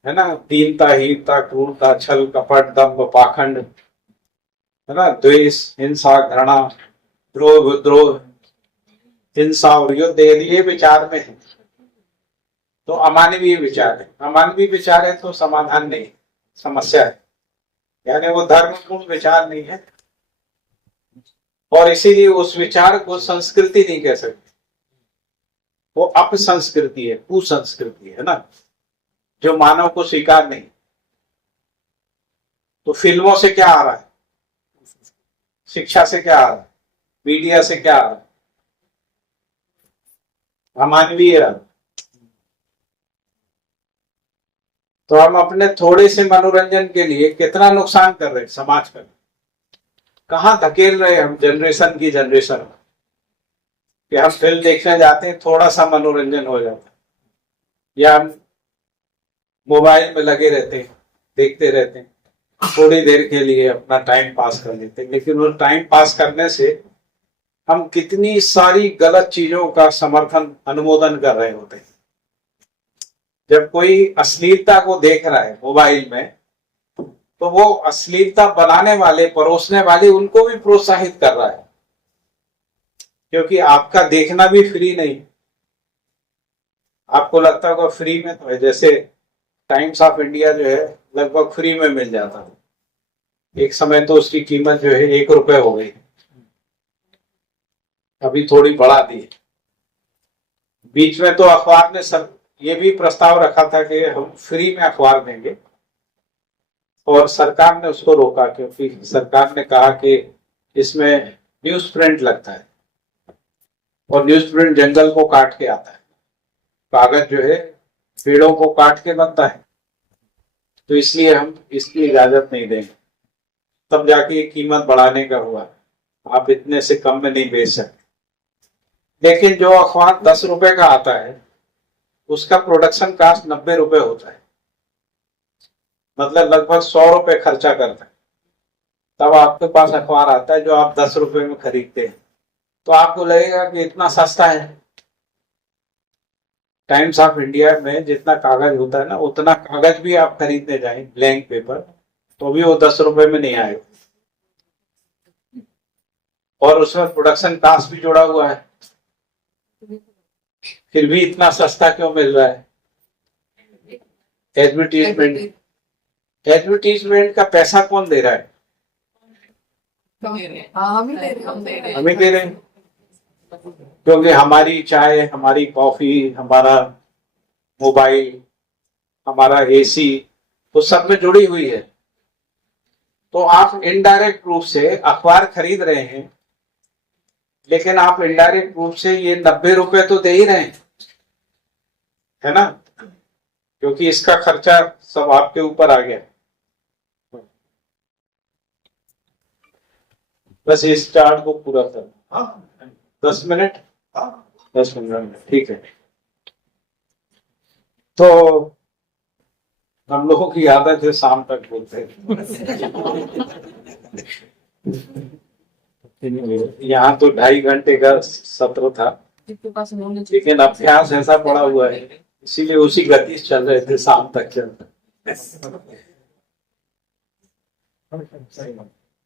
है ना, दीनता, हीनता, क्रूरता, छल, कपट, दंभ, पाखंड, है ना, द्वेष, हिंसा, घृणा, द्रोह, विद्रोह, हिंसा और युद्ध, यदि ये विचार में है तो अमानवीय विचार है। अमानवीय विचार है तो समाधान नहीं, समस्या है। यानी वो धर्मपूर्ण विचार नहीं है, और इसीलिए उस विचार को संस्कृति नहीं कह सकते, वो अपसंस्कृति है, कुसंस्कृति है ना, जो मानव को स्वीकार नहीं। तो फिल्मों से क्या आ रहा है, शिक्षा से क्या आ रहा है, मीडिया से क्या आ रहा है, अमानवीय। तो हम अपने थोड़े से मनोरंजन के लिए कितना नुकसान कर रहे हैं समाज का, कहां धकेल रहे हैं हम जनरेशन की जनरेशन, कि हम फिल्म देखने जाते हैं, थोड़ा सा मनोरंजन हो जाता है, या हम मोबाइल में लगे रहते हैं, देखते रहते हैं, थोड़ी देर के लिए अपना टाइम पास कर लेते हैं। लेकिन वो टाइम पास करने से हम कितनी सारी गलत चीजों का समर्थन, अनुमोदन कर रहे होते हैं। जब कोई अश्लीलता को देख रहा है मोबाइल में, तो वो अश्लीलता बनाने वाले, परोसने वाले, उनको भी प्रोत्साहित कर रहा है, क्योंकि आपका देखना भी फ्री नहीं। आपको लगता होगा फ्री में तो है, जैसे टाइम्स ऑफ इंडिया जो है लगभग फ्री में मिल जाता था, एक समय तो उसकी कीमत जो है 1 रुपए हो गई, अभी थोड़ी बढ़ा दी। बीच में तो अखबार ने ये भी प्रस्ताव रखा था कि हम फ्री में अखबार देंगे, और सरकार ने उसको रोका, क्योंकि सरकार ने कहा कि इसमें न्यूज प्रिंट लगता है, और न्यूज प्रिंट जंगल को काट के आता है, कागज जो है पेड़ों को काट के बनता है, तो इसलिए हम इसकी इजाजत नहीं देंगे। तब जाके ये कीमत बढ़ाने का हुआ, आप इतने से कम में नहीं बेच सकते। लेकिन जो अखबार 10 रुपए का आता है, उसका प्रोडक्शन कास्ट 90 रुपए होता है, मतलब लगभग 100 रुपए खर्चा करता है, तब आपके पास अखबार आता है जो आप 10 रुपए में खरीदते हैं। तो आपको लगेगा कि इतना सस्ता है। टाइम्स ऑफ इंडिया में जितना कागज होता है ना, उतना कागज भी आप खरीदने जाएं, ब्लैंक पेपर, तो भी वो 10 रुपए में नहीं आएगा, और उसमें प्रोडक्शन कास्ट भी जुड़ा हुआ है, फिर भी इतना सस्ता क्यों मिल रहा है? एडवर्टीजमेंट, एडवर्टीजमेंट का पैसा कौन दे रहा है? हम ही दे रहे हैं। हमें दे रहे हैं, क्योंकि हमारी चाय, हमारी कॉफी, हमारा मोबाइल, हमारा एसी, वो सब में जुड़ी हुई है। तो आप इनडायरेक्ट रूप से अखबार खरीद रहे हैं, लेकिन आप इनडायरेक्ट रूप से ये 90 रुपए तो दे ही रहे हैं, है ना, क्योंकि इसका खर्चा सब आपके ऊपर आ गया। बस इस चार्ट को पूरा करना। 10 मिनट, 10-15 मिनट, ठीक है। तो हम लोगों की आदत है शाम तक बोलते हैं। यहाँ तो 2.5 घंटे का सत्र था, लेकिन अभ्यास ऐसा पड़ा हुआ है, इसीलिए उसी गति से चल रहे थे, शाम तक चल रहे।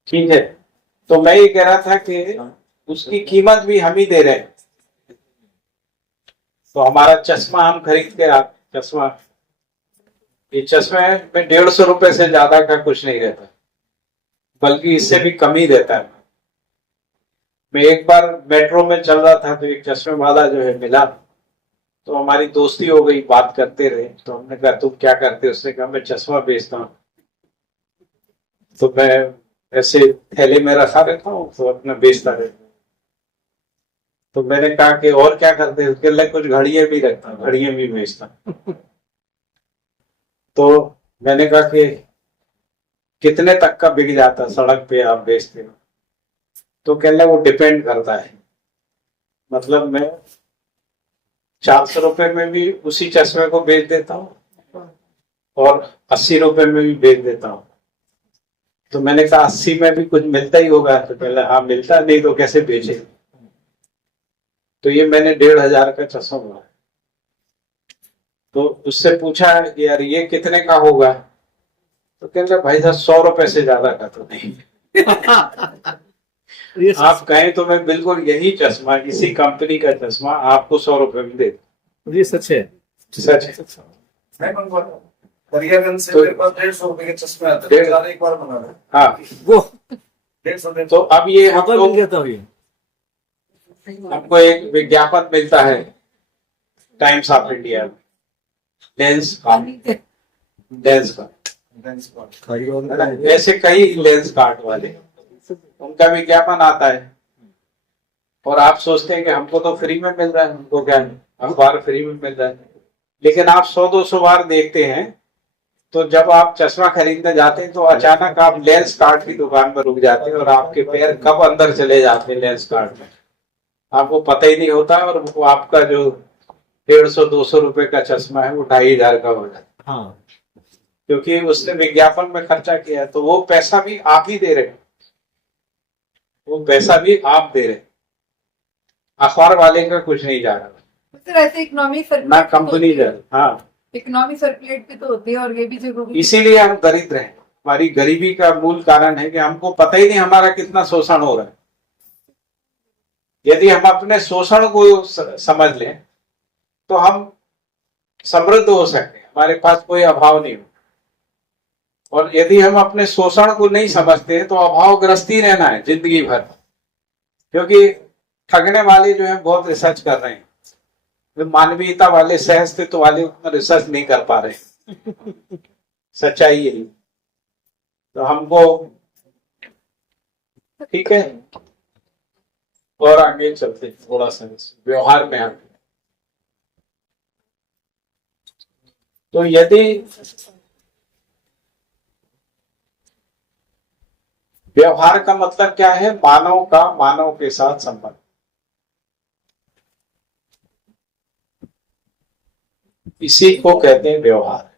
ठीक है, तो मैं ये कह रहा था कि उसकी कीमत भी हम ही दे रहे हैं। तो हमारा चश्मा हम खरीद के चश्मा, ये चश्मे में 150 रुपए से ज्यादा का कुछ नहीं रहता, बल्कि इससे भी कम ही रहता है। मैं एक बार मेट्रो में चल रहा था, तो एक चश्मे वाला जो है मिला, तो हमारी दोस्ती हो गई, बात करते रहे। तो हमने कहा तुम क्या करते हो? उसने कहा मैं चश्मा बेचता हूँ। तो मैं ऐसे थैले में रखा रहता हूँ, तो अपना बेचता रहता हूँ। तो मैंने कहा कि और क्या करते हैं? उसके लिए कुछ घड़ियां भी रखता हूँ, घड़ियां भी बेचता हूँ। तो मैंने कहा कि कितने तक का बिक जाता सड़क पे आप बेचते हो? तो कहने वो डिपेंड करता है, मतलब मैं 400 रुपए में भी उसी चश्मे को बेच देता हूँ और 80 रुपए में भी बेच देता हूँ। तो मैंने कहा 80 में भी कुछ मिलता ही होगा, तो पहले हाँ मिलता, नहीं तो कैसे बेचे। तो ये मैंने 1,500 का चश्मा बोला। तो उससे पूछा कि यार ये कितने का होगा, तो कहते भाई साहब 100 रुपए से ज्यादा का तो नहीं। ये आप कहें तो मैं बिल्कुल यही चश्मा, इसी कंपनी का चश्मा आपको 100 रुपए में दे दूं। ये सच है। सच है। मैं मंगवाता हूँ दरियागंज से, तो- मेरे पास 150 रुपए के चश्मे आते हैं, एक बार बना रहे हाँ, वो 150 तो अब ये हम कहाँ मिल लोग, गया था ये? हमको एक विज्ञापन मिलता है टाइम्स ऑफ इंडिया में, लेंस का, है ना? ऐसे कई लेंस कार्ट वाले, उनका विज्ञापन आता है और आप सोचते हैं कि हमको तो फ्री में मिल रहा है, हमको क्या है, अखबार फ्री में मिल रहा है। लेकिन आप 100-200 बार देखते हैं, तो जब आप चश्मा खरीदने जाते हैं तो अचानक आप लेंस कार्ट की दुकान पर रुक जाते हैं और आपके पैर कब अंदर चले जाते हैं लेंस कार्ट में, आपको पता ही नहीं होता, और वो आपका जो 150-200 रुपए का चश्मा है वो 2,500 का हो जाता है, हाँ, क्योंकि उसने विज्ञापन में खर्चा किया है। तो वो पैसा भी आप ही दे रहे हैं, वो पैसा भी आप दे रहे हैं, अखबार वाले का कुछ नहीं जा रहा, सर ऐसे इकोनॉमी ना कंपनी जा रही। हाँ, इकोनॉमी सर्कुलेट भी तो होती है और ये भी जरूरी है। इसीलिए हम दरिद्र हैं। हमारी गरीबी का मूल कारण है कि हमको पता ही नहीं हमारा कितना शोषण हो रहा है। यदि हम अपने शोषण को समझ लें तो हम समृद्ध हो सकते हैं, हमारे पास कोई अभाव नहीं हो। और यदि हम अपने शोषण को नहीं समझते हैं तो अभावग्रस्त ही रहना है जिंदगी भर, क्योंकि ठगने वाले जो है बहुत रिसर्च कर रहे हैं, वे मानवीयता वाले, सहअस्तित्व वाले उतना रिसर्च नहीं कर पा रहे। सच्चाई यही। तो हमको, ठीक है, और आगे चलते हैं, थोड़ा सा व्यवहार में आगे। तो यदि व्यवहार का मतलब क्या है, मानव का मानव के साथ संबंध, इसी को कहते हैं व्यवहार।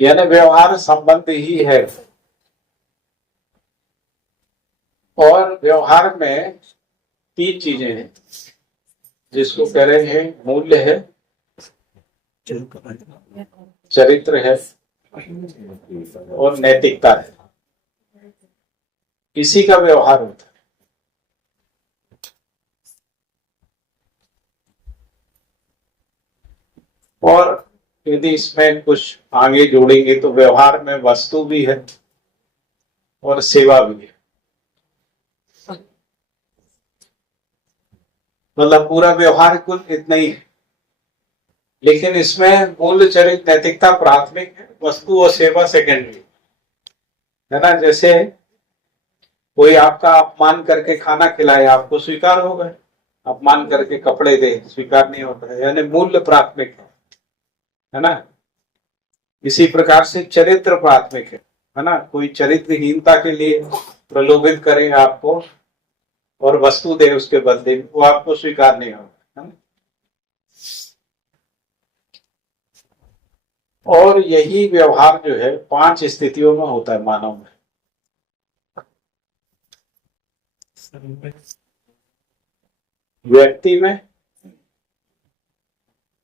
यानी व्यवहार संबंध ही है। और व्यवहार में 3 चीजें हैं जिसको कह रहे हैं, मूल्य है, चरित्र है और नैतिकता है। इसी का व्यवहार होता है। और यदि इसमें कुछ आगे जोड़ेंगे तो व्यवहार में वस्तु भी है और सेवा भी है, मतलब पूरा व्यवहार कुल इतना ही है। लेकिन इसमें मूल्य, चरित्र, नैतिकता प्राथमिक है, वस्तु और सेवा सेकेंडरी है ना। जैसे कोई आपका अपमान करके खाना खिलाए, आपको स्वीकार होगा, अपमान करके कपड़े दे, स्वीकार नहीं होता है, यानी मूल्य प्राथमिक है ना। इसी प्रकार से चरित्र प्राथमिक है ना। कोई चरित्रहीनता के लिए प्रलोभित करे आपको और वस्तु दे उसके बदले में, वो आपको स्वीकार नहीं होगा, है ना। और यही व्यवहार जो है 5 स्थितियों में होता है मानव में। व्यक्ति में,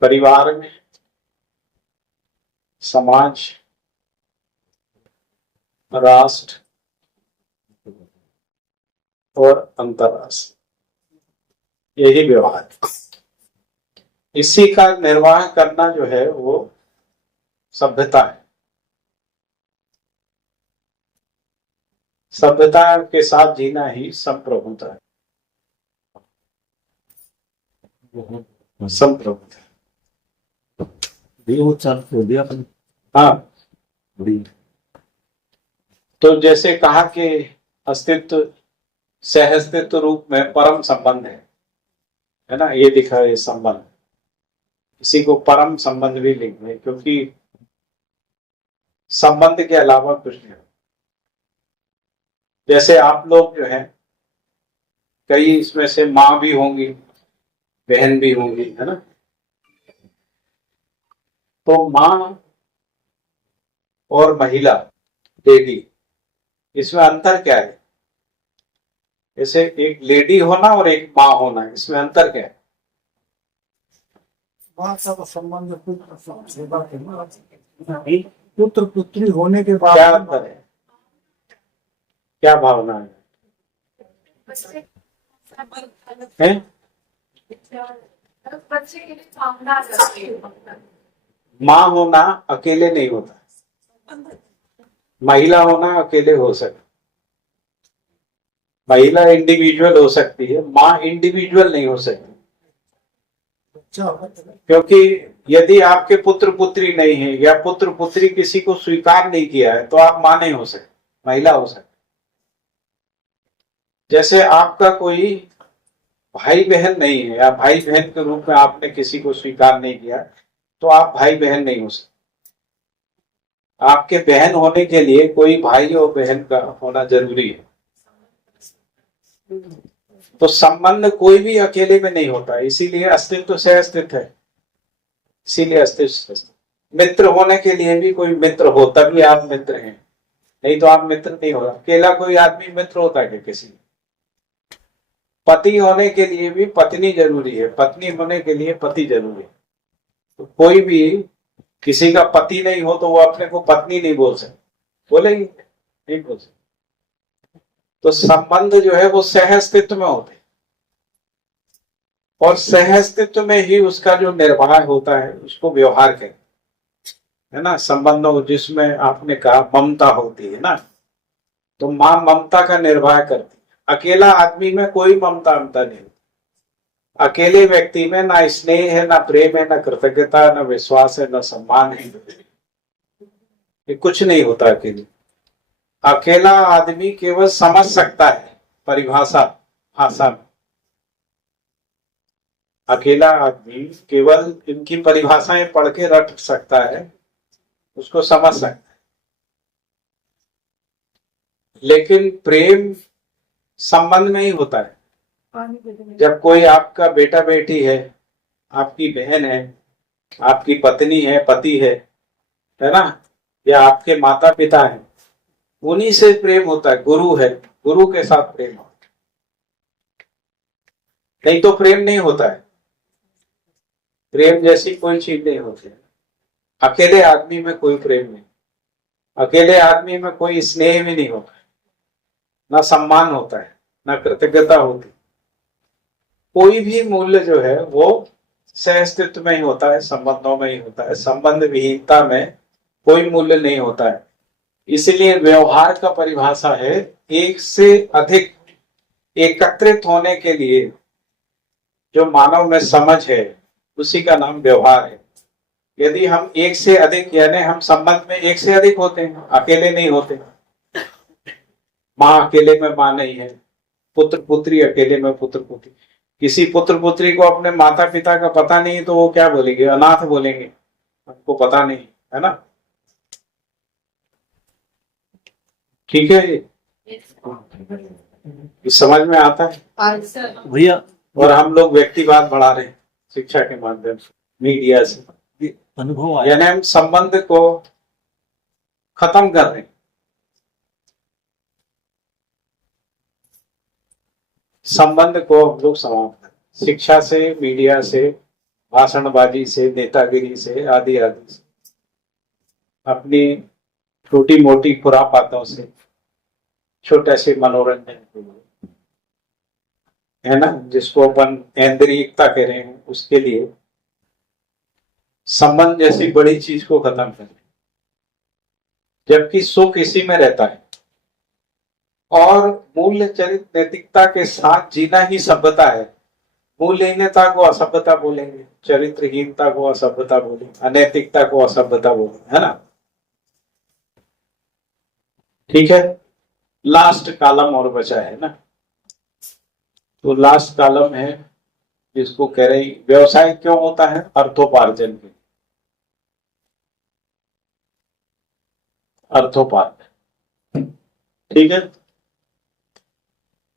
परिवार में, समाज, राष्ट्र और अंतरराष्ट्र, यही व्यवहार। इसी का निर्वाह करना जो है वो सभ्यता है। सभ्यता के साथ जीना ही संप्रभुता है। संप्रभुता वो चाल हो दिया अपन। हाँ। तो जैसे कहा कि अस्तित्व सहअस्तित्व रूप में परम संबंध है ना, ये दिखा है संबंध। इसी को परम संबंध भी लिखते हैं, क्योंकि संबंध के अलावा कुछ नहीं। जैसे आप लोग जो है, कई इसमें से माँ भी होंगी, बहन भी होंगी, है ना। तो माँ और महिला, लेडी, इसमें अंतर क्या है? जैसे एक लेडी होना और एक माँ होना, इसमें अंतर क्या है? माँ का वो संबंध पुत्र पुत्री होने के बाद क्या अंतर है? क्या भावना है? हैं? बच्चे के लिए भावना करती है। माँ होना अकेले नहीं होता, महिला होना अकेले हो सकता, महिला इंडिविजुअल हो सकती है, माँ इंडिविजुअल नहीं हो सकती। क्योंकि यदि आपके पुत्र पुत्री नहीं है या पुत्र पुत्री किसी को स्वीकार नहीं किया है तो आप माँ नहीं हो सकते, महिला हो सकते। जैसे आपका कोई भाई बहन नहीं है या भाई बहन के रूप में आपने किसी को स्वीकार नहीं किया तो आप भाई बहन नहीं हो सकते। आपके बहन होने के लिए कोई भाई और बहन का होना जरूरी है। तो संबंध कोई भी अकेले में नहीं होता, इसीलिए अस्तित्व से अस्तित्व है, इसीलिए अस्तित्व। मित्र होने के लिए भी कोई मित्र हो तभी आप मित्र हैं, नहीं तो आप मित्र नहीं हो। अकेला कोई आदमी मित्र होता है किसी? पति होने के लिए भी पत्नी जरूरी है, पत्नी होने के लिए पति जरूरी है। तो कोई भी किसी का पति नहीं हो तो वो अपने को पत्नी नहीं बोल सकते, बोलेंगे नहीं बोल सकते। तो संबंध जो है वो सह अस्तित्व में होते हैं और सह अस्तित्व में ही उसका जो निर्वाह होता है उसको व्यवहार कहते है ना। संबंध जिसमें आपने कहा ममता होती है ना, तो माँ ममता का निर्वाह करती है। अकेला आदमी में कोई ममता नहीं होती, अकेले व्यक्ति में ना स्नेह है, ना प्रेम है, ना कृतज्ञता, ना विश्वास है, ना सम्मान है, ये कुछ नहीं होता अकेले। अकेला आदमी केवल समझ सकता है परिभाषा भाषा में, अकेला आदमी केवल इनकी परिभाषाएं पढ़ के रट सकता है, उसको समझ सकता है। लेकिन प्रेम संबंध में ही होता है। जब कोई आपका बेटा बेटी है, आपकी बहन है, आपकी पत्नी है, पति है ना, या आपके माता पिता है, उन्हीं से प्रेम होता है। गुरु है, गुरु के साथ प्रेम होता है, नहीं तो प्रेम नहीं होता है। प्रेम जैसी कोई चीज नहीं होती है। अकेले आदमी में कोई प्रेम नहीं, अकेले आदमी में कोई स्नेह भी नहीं होता है, ना सम्मान होता है, ना कृतज्ञता होती। कोई भी मूल्य जो है वो सह अस्तित्व में ही होता है, संबंधों में ही होता है। संबंध विहीनता में कोई मूल्य नहीं होता है। इसलिए व्यवहार का परिभाषा है एक से अधिक एकत्रित होने के लिए जो मानव में समझ है उसी का नाम व्यवहार है। यदि हम एक से अधिक यानी हम संबंध में एक से अधिक होते हैं, अकेले नहीं होते। माँ अकेले में माँ नहीं है, पुत्र पुत्री अकेले में पुत्र पुत्री। किसी पुत्र पुत्री को अपने माता पिता का पता नहीं तो वो क्या बोलेंगे? अनाथ बोलेंगे, हमको पता नहीं, है ना। ठीक है, ये समझ में आता है भैया और हम लोग व्यक्तिवाद बढ़ा रहे हैं शिक्षा के माध्यम से, मीडिया से। ये अनुभव आया यानी हम संबंध को खत्म कर रहे हैं। संबंध को हम लोग समाप्त करें, शिक्षा से, मीडिया से, भाषणबाजी से, नेतागिरी से, आदि आदि से, अपनी छोटी मोटी खुरापातों से, छोटे से मनोरंजन के लिए, है ना, जिसको अपन ऐन्द्रियता कह रहे हैं, उसके लिए संबंध जैसी बड़ी चीज को खत्म करें। जबकि सुख इसी में रहता है और मूल्य चरित्र नैतिकता के साथ जीना ही सभ्यता है। मूल्यहीनता को असभ्यता बोलेंगे, चरित्रहीनता को असभ्यता बोलेंगे, अनैतिकता को असभ्यता बोलेंगे, है ना। ठीक है, लास्ट कॉलम और बचा है ना, तो लास्ट कॉलम है जिसको कह रहे व्यवसाय क्यों होता है? अर्थोपार्जन के, अर्थोपार्जन। ठीक है,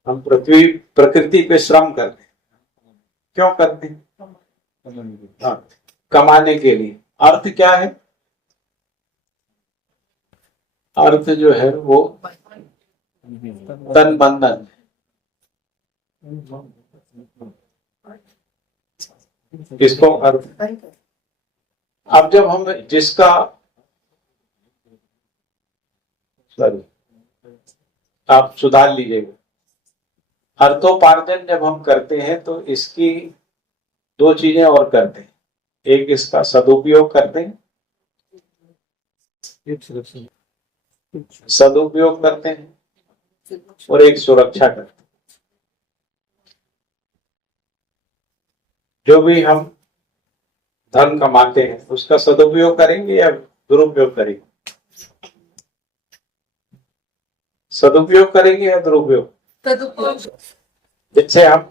हम प्रकृति पे श्रम करते हैं, क्यों करते हैं? हाँ, कमाने के लिए। अर्थ क्या है? अर्थ जो है वो तन बंधन, इसको अर्थ। अब जब हम जिसका सॉरी आप सुधार लीजिएगा, अर्थोपार्जन जब हम करते हैं तो इसकी दो चीजें और करते हैं, एक इसका सदुपयोग करते हैं, सदुपयोग करते हैं और एक सुरक्षा करते हैं। जो भी हम धन कमाते हैं उसका सदुपयोग करेंगे या दुरुपयोग करेंगे? सदुपयोग करेंगे या दुरुपयोग? जैसे हम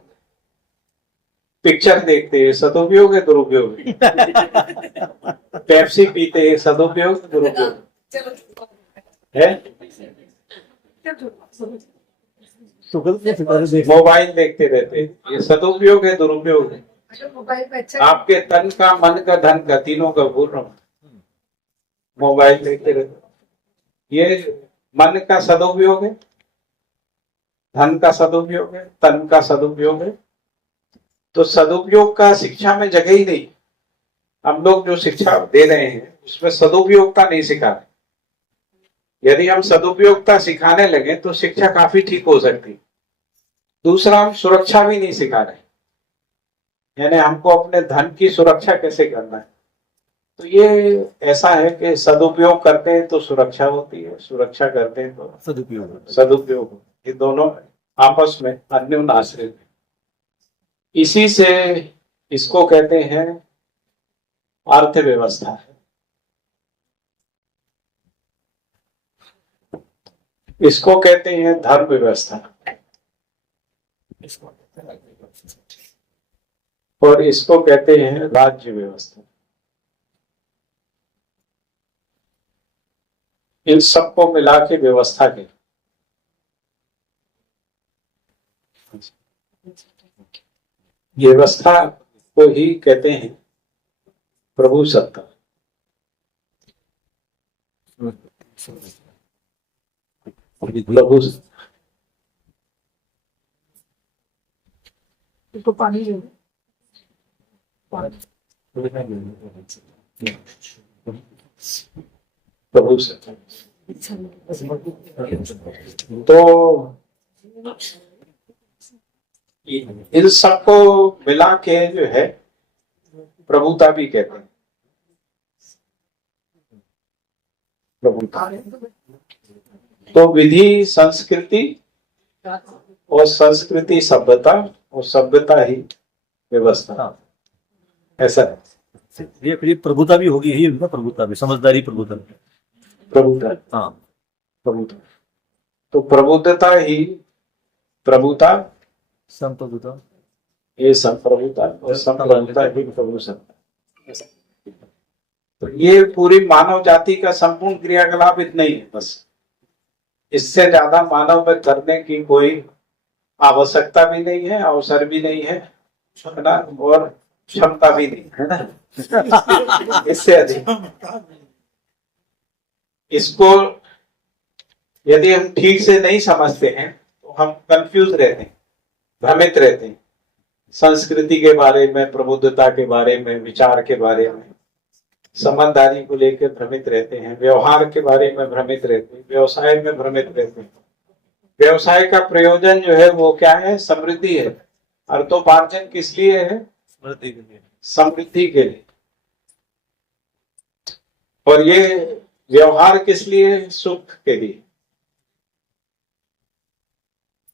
पिक्चर देखते हैं, सदुपयोग है दुरुपयोग है? पेप्सी पीते हैं, सदुपयोग दुरुपयोग है? मोबाइल देखते रहते हैं, ये सदुपयोग है दुरुपयोग है? मोबाइल पे अच्छा आपके तन का, मन का, धन का, तीनों का बोल रहा हूं। मोबाइल देखते रहते, ये मन का सदुपयोग है, धन का सदुपयोग है, तन का सदुपयोग है। तो सदुपयोग का शिक्षा में जगह ही नहीं। हम लोग जो शिक्षा दे रहे हैं उसमें सदुपयोगता नहीं सिखा रहे। यदि हम सदुपयोगता सिखाने लगे तो शिक्षा काफी ठीक हो सकती। दूसरा, हम सुरक्षा भी नहीं सिखा रहे, यानी हमको अपने धन की सुरक्षा कैसे करना है। तो ये ऐसा है कि सदुपयोग करते हैं तो सुरक्षा होती है, सुरक्षा करते हैं तो सदुपयोग। ये दोनों आपस में अन्योन्य आश्रित है। इसी से इसको कहते हैं अर्थव्यवस्था। इसको कहते हैं धर्म व्यवस्था और इसको कहते हैं राज्य व्यवस्था। इन सबको मिला के व्यवस्था के व्यवस्था को ही कहते हैं प्रभु सत्ता। प्रभु तो पानी ले लो। प्रभु सत्ता। तो इन सबको मिला के जो है प्रभुता भी कहते हैं। प्रभुता तो विधि संस्कृति और संस्कृति सभ्यता और सभ्यता ही व्यवस्था, ऐसा है। ये प्रभुता भी होगी ही ना, प्रभुता भी, समझदारी प्रभुता। प्रभुता, हाँ, प्रभुता तो प्रबुद्धता ही प्रभुता, संप्रभुता, ये संप्रभुता और संप्रभुता ही प्रभु सत्ता। तो ये पूरी मानव जाति का संपूर्ण क्रियाकलाप इतना ही है बस। इससे ज्यादा मानव में करने की कोई आवश्यकता भी नहीं है, अवसर भी नहीं है ना, और क्षमता भी नहीं है ना। इससे अधिक इसको यदि हम ठीक से नहीं समझते हैं तो हम कंफ्यूज रहते हैं, भ्रमित रहते हैं। संस्कृति के बारे में, प्रबुद्धता के बारे में, विचार के बारे में, समझदारी को लेकर भ्रमित रहते हैं, व्यवहार के बारे में भ्रमित रहते हैं, व्यवसाय में भ्रमित रहते हैं। व्यवसाय का प्रयोजन जो है वो क्या है? समृद्धि है। अर्थोपार्जन किस लिए है? समृद्धि के लिए। और ये व्यवहार किस लिए? सुख के लिए।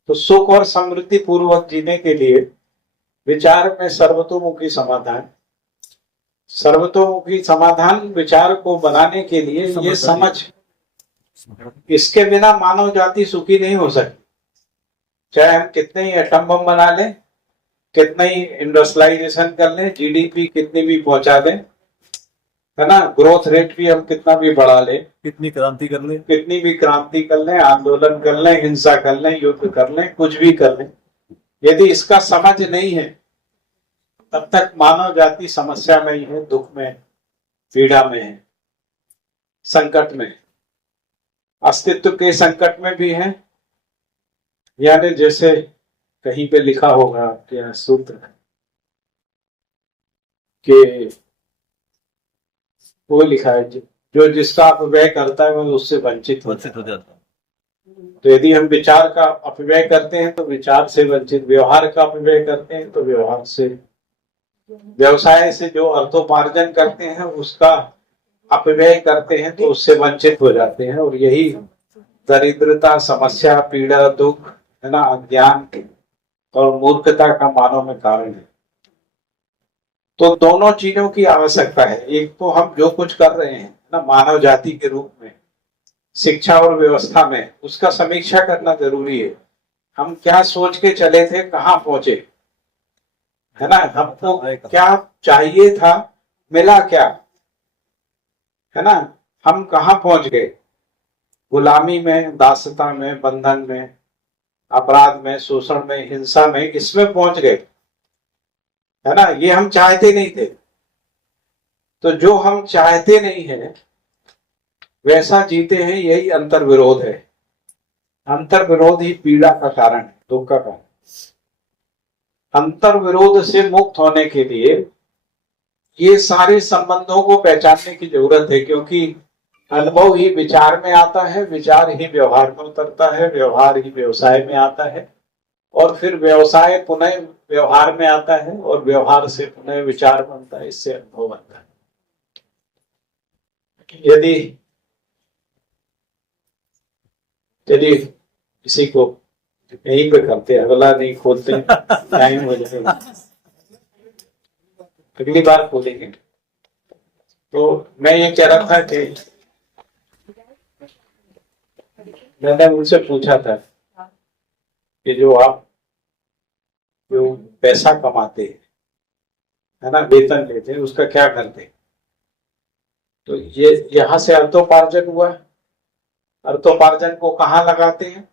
तो सुख और समृद्धि पूर्वक जीने के लिए विचार में सर्वतोमुखी समाधान, सर्वतोमुखी समाधान विचार को बनाने के लिए ये समझ, इसके बिना मानव जाति सुखी नहीं हो सकती। चाहे हम कितने ही एटम बम बना लें, कितना ही इंडस्ट्रियलाइजेशन कर लें, जीडीपी कितनी भी पहुंचा दें, है ना, ग्रोथ रेट भी हम कितना भी बढ़ा लें, कितनी क्रांति कर ले, कितनी भी क्रांति कर लें, आंदोलन कर लें, हिंसा कर लें, युद्ध कर लें, कुछ भी कर लें, यदि इसका समझ नहीं है तब तक मानव जाति समस्या में ही है, दुख में, पीड़ा में है, संकट में है। अस्तित्व के संकट में भी हैं, यानी जैसे कहीं पे लिखा होगा क्या सूत्र कि वो लिखा है जो जिसका अपव्यय करता है वह उससे वंचित हो होता है। जाता है। तो यदि हम विचार का अपव्यय करते हैं तो विचार से वंचित, व्यवहार का अपव्यय करते हैं तो व्यवहार से, व्यवसाय से जो अर्थोपार्जन करते हैं उसका अपव्यय करते हैं तो उससे वंचित हो जाते हैं। और यही दरिद्रता, समस्या, पीड़ा, दुख है ना, अज्ञान और मूर्खता का मानव में कारण है। तो दोनों चीजों की आवश्यकता है। एक तो हम जो कुछ कर रहे हैं ना मानव जाति के रूप में शिक्षा और व्यवस्था में, उसका समीक्षा करना जरूरी है। हम क्या सोच के चले थे, कहाँ पहुंचे, है ना, हमको क्या चाहिए था, मिला क्या, है ना, हम कहाँ पहुंच गए, गुलामी में, दासता में, बंधन में, अपराध में, शोषण में, हिंसा में, इसमें पहुंच गए, है ना। ये हम चाहते नहीं थे। तो जो हम चाहते नहीं है वैसा जीते हैं, यही अंतर्विरोध है। अंतर्विरोध ही पीड़ा का कारण है, दुख का कारण। अंतर्विरोध से मुक्त होने के लिए ये सारे संबंधों को पहचानने की जरूरत है, क्योंकि अनुभव ही विचार में आता है, विचार ही व्यवहार में उतरता है, व्यवहार ही व्यवसाय में आता है, और फिर व्यवसाय पुनः व्यवहार में आता है, और व्यवहार से पुनः विचार बनता है, इससे अनुभव बनता है। यदि किसी को यहीं पे करते, अगला नहीं खोलते, टाइम हो जाएगा, अगली बार खोलेंगे। तो मैं ये कह रहा था कि मैंने उनसे पूछा था कि जो आप जो पैसा कमाते है ना, वेतन लेते हैं, उसका क्या करते। तो ये यहां से अर्थोपार्जन हुआ, अर्थोपार्जन को कहाँ लगाते हैं,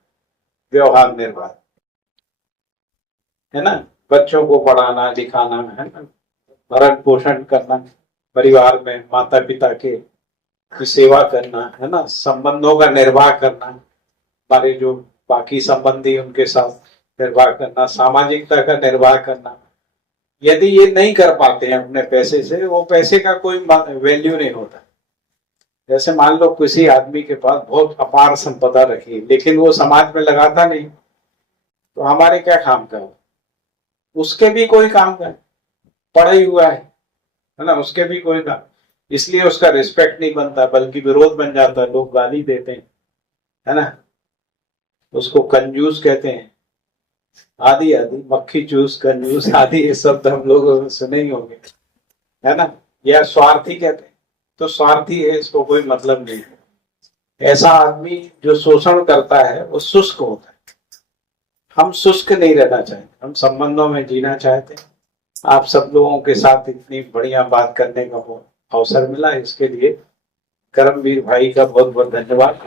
व्यवहार निर्वाह, है ना, बच्चों को पढ़ाना लिखाना, है ना, भरण पोषण करना, परिवार में माता पिता के की सेवा करना, है ना, संबंधों का निर्वाह करना, हमारे जो बाकी संबंधी उनके साथ निर्वाह करना, सामाजिकता का निर्वाह करना। यदि ये नहीं कर पाते हैं अपने पैसे से, वो पैसे का कोई वैल्यू नहीं होता। जैसे मान लो किसी आदमी के पास बहुत अपार संपदा रखी, लेकिन वो समाज में लगाता नहीं, तो हमारे क्या काम का, उसके भी कोई काम का, पढ़ा ही हुआ है ना, उसके भी कोई काम, इसलिए उसका रिस्पेक्ट नहीं बनता, बल्कि विरोध बन जाता है, लोग गाली देते हैं, है ना, उसको कंजूस कहते हैं, आदि आदि, मक्खी चूस, कंजूस आदि, ये शब्द हम लोग सुने ही होंगे, है ना, या स्वार्थी कहते हैं। तो स्वार्थी है, इसको कोई मतलब नहीं है। ऐसा आदमी जो शोषण करता है वो शुष्क होता है। हम शुष्क नहीं रहना चाहते, हम संबंधों में जीना चाहते हैं। आप सब लोगों के साथ इतनी बढ़िया बात करने का अवसर मिला, इसके लिए करमवीर भाई का बहुत बहुत धन्यवाद।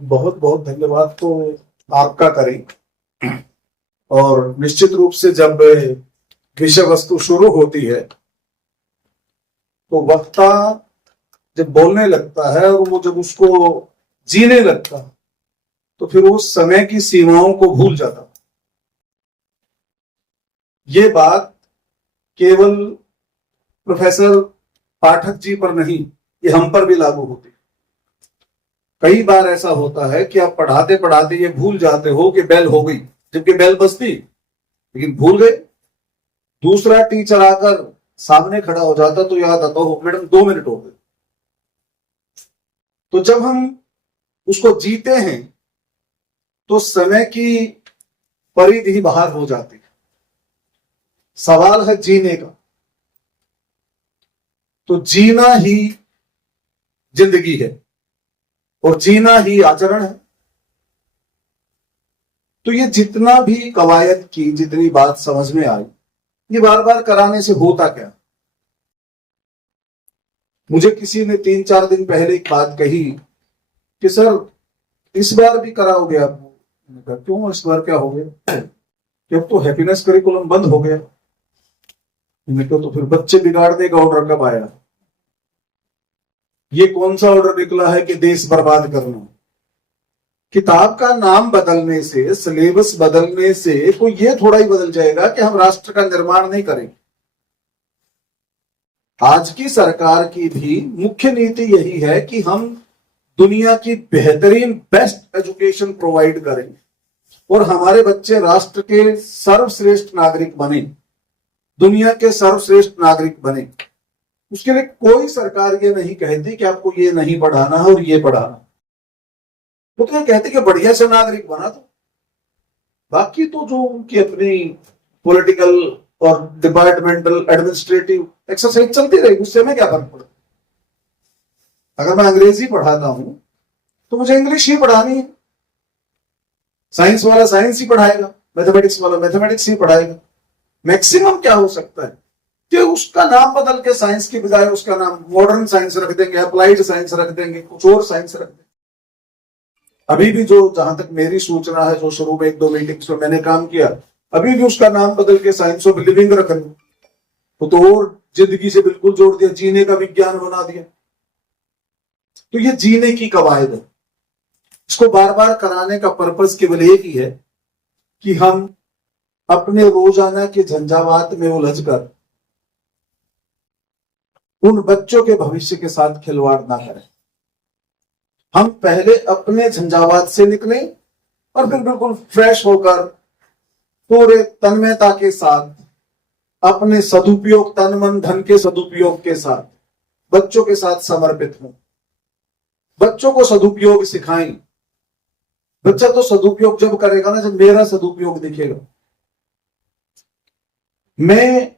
बहुत बहुत धन्यवाद तो आपका करें। और निश्चित रूप से जब विषय वस्तु शुरू होती है तो वक्ता जब बोलने लगता है और वो जब उसको जीने लगता तो फिर वो समय की सीमाओं को भूल जाता। ये बात केवल प्रोफेसर पाठक जी पर नहीं, ये हम पर भी लागू होती। कई बार ऐसा होता है कि आप पढ़ाते पढ़ाते ये भूल जाते हो कि बेल हो गई, जबकि बेल बजती, लेकिन भूल गए। दूसरा टीचर आकर सामने खड़ा हो जाता तो याद आता हो मैडम 2 मिनट हो गए। तो जब हम उसको जीते हैं तो समय की परिधि ही बाहर हो जाती है। सवाल है जीने का, तो जीना ही जिंदगी है और जीना ही आचरण है। तो ये जितना भी कवायद की, जितनी बात समझ में आई, ये बार बार कराने से होता क्या, मुझे किसी ने 3-4 दिन पहले एक बात कही कि सर इस बार भी कराओगे आप? मैंने कहा क्यों, इस बार क्या हो गया? कि अब तो हैप्पीनेस करिकुलम बंद हो गया। मैंने कहा तो फिर बच्चे बिगाड़ने का ऑर्डर कब आया? ये कौन सा ऑर्डर निकला है कि देश बर्बाद करना? किताब का नाम बदलने से, सिलेबस बदलने से कोई ये थोड़ा ही बदल जाएगा कि हम राष्ट्र का निर्माण नहीं करेंगे। आज की सरकार की भी मुख्य नीति यही है कि हम दुनिया की बेहतरीन बेस्ट एजुकेशन प्रोवाइड करें और हमारे बच्चे राष्ट्र के सर्वश्रेष्ठ नागरिक बने, दुनिया के सर्वश्रेष्ठ नागरिक बने। उसके लिए कोई सरकार ये नहीं कहती कि आपको ये नहीं पढ़ाना है और ये पढ़ाना। वो तो ये कहते कि बढ़िया से नागरिक बना दो। बाकी तो जो उनकी अपनी पॉलिटिकल और डिपार्टमेंटल एडमिनिस्ट्रेटिव एक्सरसाइज चलती रहेगी, उससे हमें क्या फर्क पड़ता? अगर मैं अंग्रेजी पढ़ाता हूं तो मुझे इंग्लिश ही पढ़ानी है, साइंस वाला साइंस ही पढ़ाएगा, मैथमेटिक्स वाला मैथमेटिक्स ही पढ़ाएगा। मैक्सिमम क्या हो सकता है कि उसका नाम बदल के साइंस की बजाय उसका नाम मॉडर्न साइंस रख देंगे, अप्लाइड साइंस रख देंगे, कुछ और साइंस रख देंगे। अभी भी जो, जहां तक मेरी सूचना है, जो शुरू में 1-2 मीटिंग्स में मैंने काम किया, अभी भी उसका नाम बदल के साइंस ऑफ लिविंग रख रहे, तो और जिंदगी से बिल्कुल जोड़ दिया, जीने का विज्ञान बना दिया। तो ये जीने की कवायद है। इसको बार बार कराने का पर्पस केवल एक ही है कि हम अपने रोजाना के झंझावात में उलझकर उन बच्चों के भविष्य के साथ खिलवाड़ ना करें। हम पहले अपने झंझावात से निकलें और फिर बिल्कुल फ्रेश होकर पूरे तन्मयता के साथ अपने सदुपयोग, तन मन धन के सदुपयोग के साथ बच्चों के साथ समर्पित हों। बच्चों को सदुपयोग सिखाएं। बच्चा तो सदुपयोग जब करेगा ना, जब मेरा सदुपयोग दिखेगा। मैं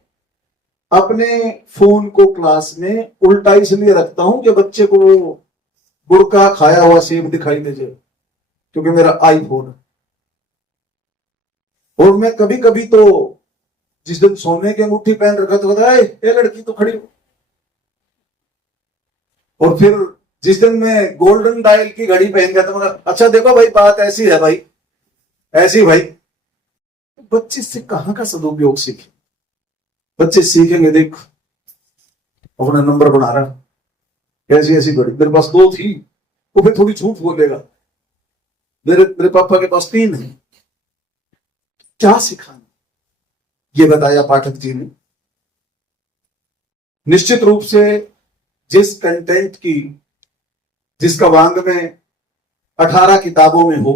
अपने फोन को क्लास में उल्टा इसलिए रखता हूं कि बच्चे को गुड़ का खाया हुआ सेब दिखाई दे जाए, क्योंकि मेरा आईफोन है। और मैं कभी कभी तो जिस दिन सोने की अंगूठी पहन रखा तो कहता है ये लड़की तो खड़ी हो। और फिर जिस दिन मैं गोल्डन डायल की घड़ी पहन गया तो मैं, अच्छा देखो भाई बात ऐसी है भाई, ऐसी भाई। बच्चे से कहां का सदुपयोग सीखे? बच्चे सीखेंगे देख अपना नंबर बना रहा, ऐसी ऐसी घड़ी मेरे पास 2 थी, वो फिर थोड़ी झूठ बोलेगा, मेरे पापा के पास 3 है। क्या सिखाना ये बताया पाठक जी ने। निश्चित रूप से जिस कंटेंट की, जिसका वांग में 18 किताबों में हो,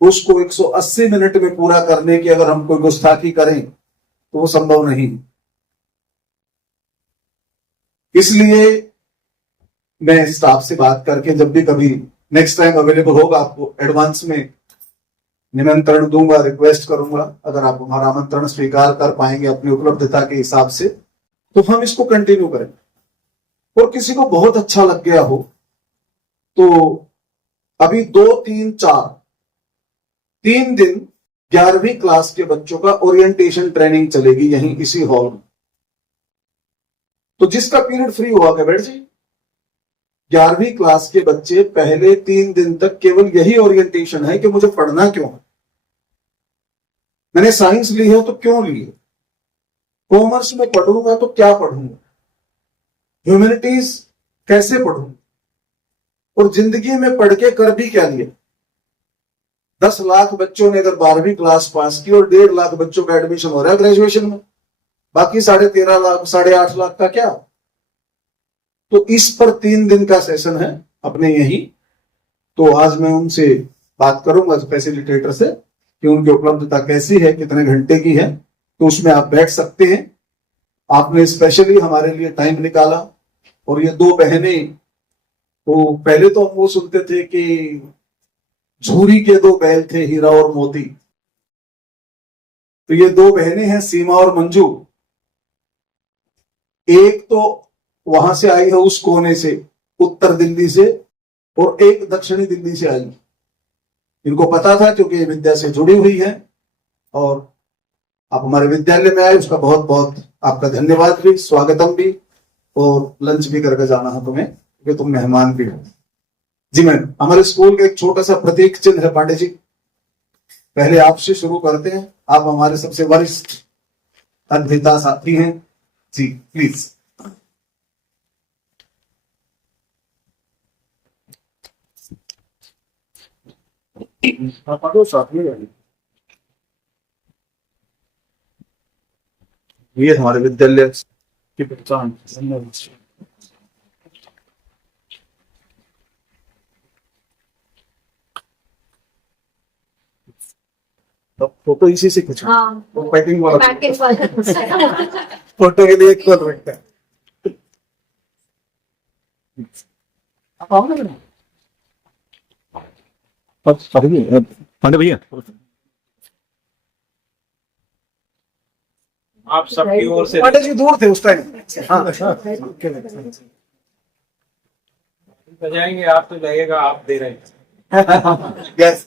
उसको 180 मिनट में पूरा करने की अगर हम कोई गुस्ताखी करें तो वो संभव नहीं। इसलिए मैं स्टाफ से बात करके जब भी कभी नेक्स्ट टाइम अवेलेबल होगा आपको एडवांस में निमंत्रण दूंगा, रिक्वेस्ट करूंगा। अगर आप हमारा आमंत्रण स्वीकार कर पाएंगे अपनी उपलब्धता के हिसाब से तो हम इसको कंटिन्यू करें। और किसी को बहुत अच्छा लग गया हो तो अभी 2, 3, 4 3 दिन 11वीं क्लास के बच्चों का ओरिएंटेशन ट्रेनिंग चलेगी यहीं इसी हॉल में। तो जिसका पीरियड फ्री हुआ क्या बैठ जी, 11वीं क्लास के बच्चे पहले 3 दिन तक केवल यही ओरिएंटेशन है कि मुझे पढ़ना क्यों है। मैंने साइंस ली है तो क्यों ली है, कॉमर्स में पढ़ूंगा तो क्या पढ़ूंगा, ह्यूमैनिटीज कैसे पढ़ूंगा, और जिंदगी में पढ़ के कर भी क्या लिया। 10 लाख बच्चों ने अगर 12वीं क्लास पास की और 1.5 लाख बच्चों का एडमिशन हो रहा है ग्रेजुएशन में, बाकी 13.5 लाख 8.5 लाख का क्या। तो इस पर 3 दिन का सेशन है अपने यही। तो आज मैं उनसे बात करूंगा फैसिलिटेटर से कि उनकी उपलब्धता कैसी है, कितने घंटे की है, तो उसमें आप बैठ सकते हैं। आपने स्पेशली हमारे लिए टाइम निकाला। और ये 2 बहनें, तो पहले तो हम वो सुनते थे कि झूरी के 2 बैल थे, हीरा और मोती। तो ये 2 बहनें हैं, सीमा और मंजू। एक तो वहां से आई है उस कोने से, उत्तर दिल्ली से, और एक दक्षिणी दिल्ली से आई। इनको पता था क्योंकि ये विद्या से जुड़ी हुई है और आप हमारे विद्यालय में आए, उसका बहुत बहुत आपका धन्यवाद भी, स्वागतम भी। और लंच भी करके जाना है तुम्हें, क्योंकि तुम मेहमान भी हो। जी मैडम, हमारे स्कूल का एक छोटा सा प्रतीक चिन्ह है पांडे जी। पहले आपसे शुरू करते हैं, आप हमारे सबसे वरिष्ठ अभिनेता साथी हैं जी, प्लीज। पढ़ो साथी है। ये हमारे विद्यालय की पहचान। फोटो इसी से खींचा, हाँ वो पैकिंग वाला पैकिंग वाला फोटो के लिए एक कॉल रखता है। आप आओ ना मैडम। पांडे भैया आप सबकी ओर से पांडे जी दूर थे उस टाइम। हाँ बजाएंगे आप तो लगेगा आप दे रहे हैं। यस।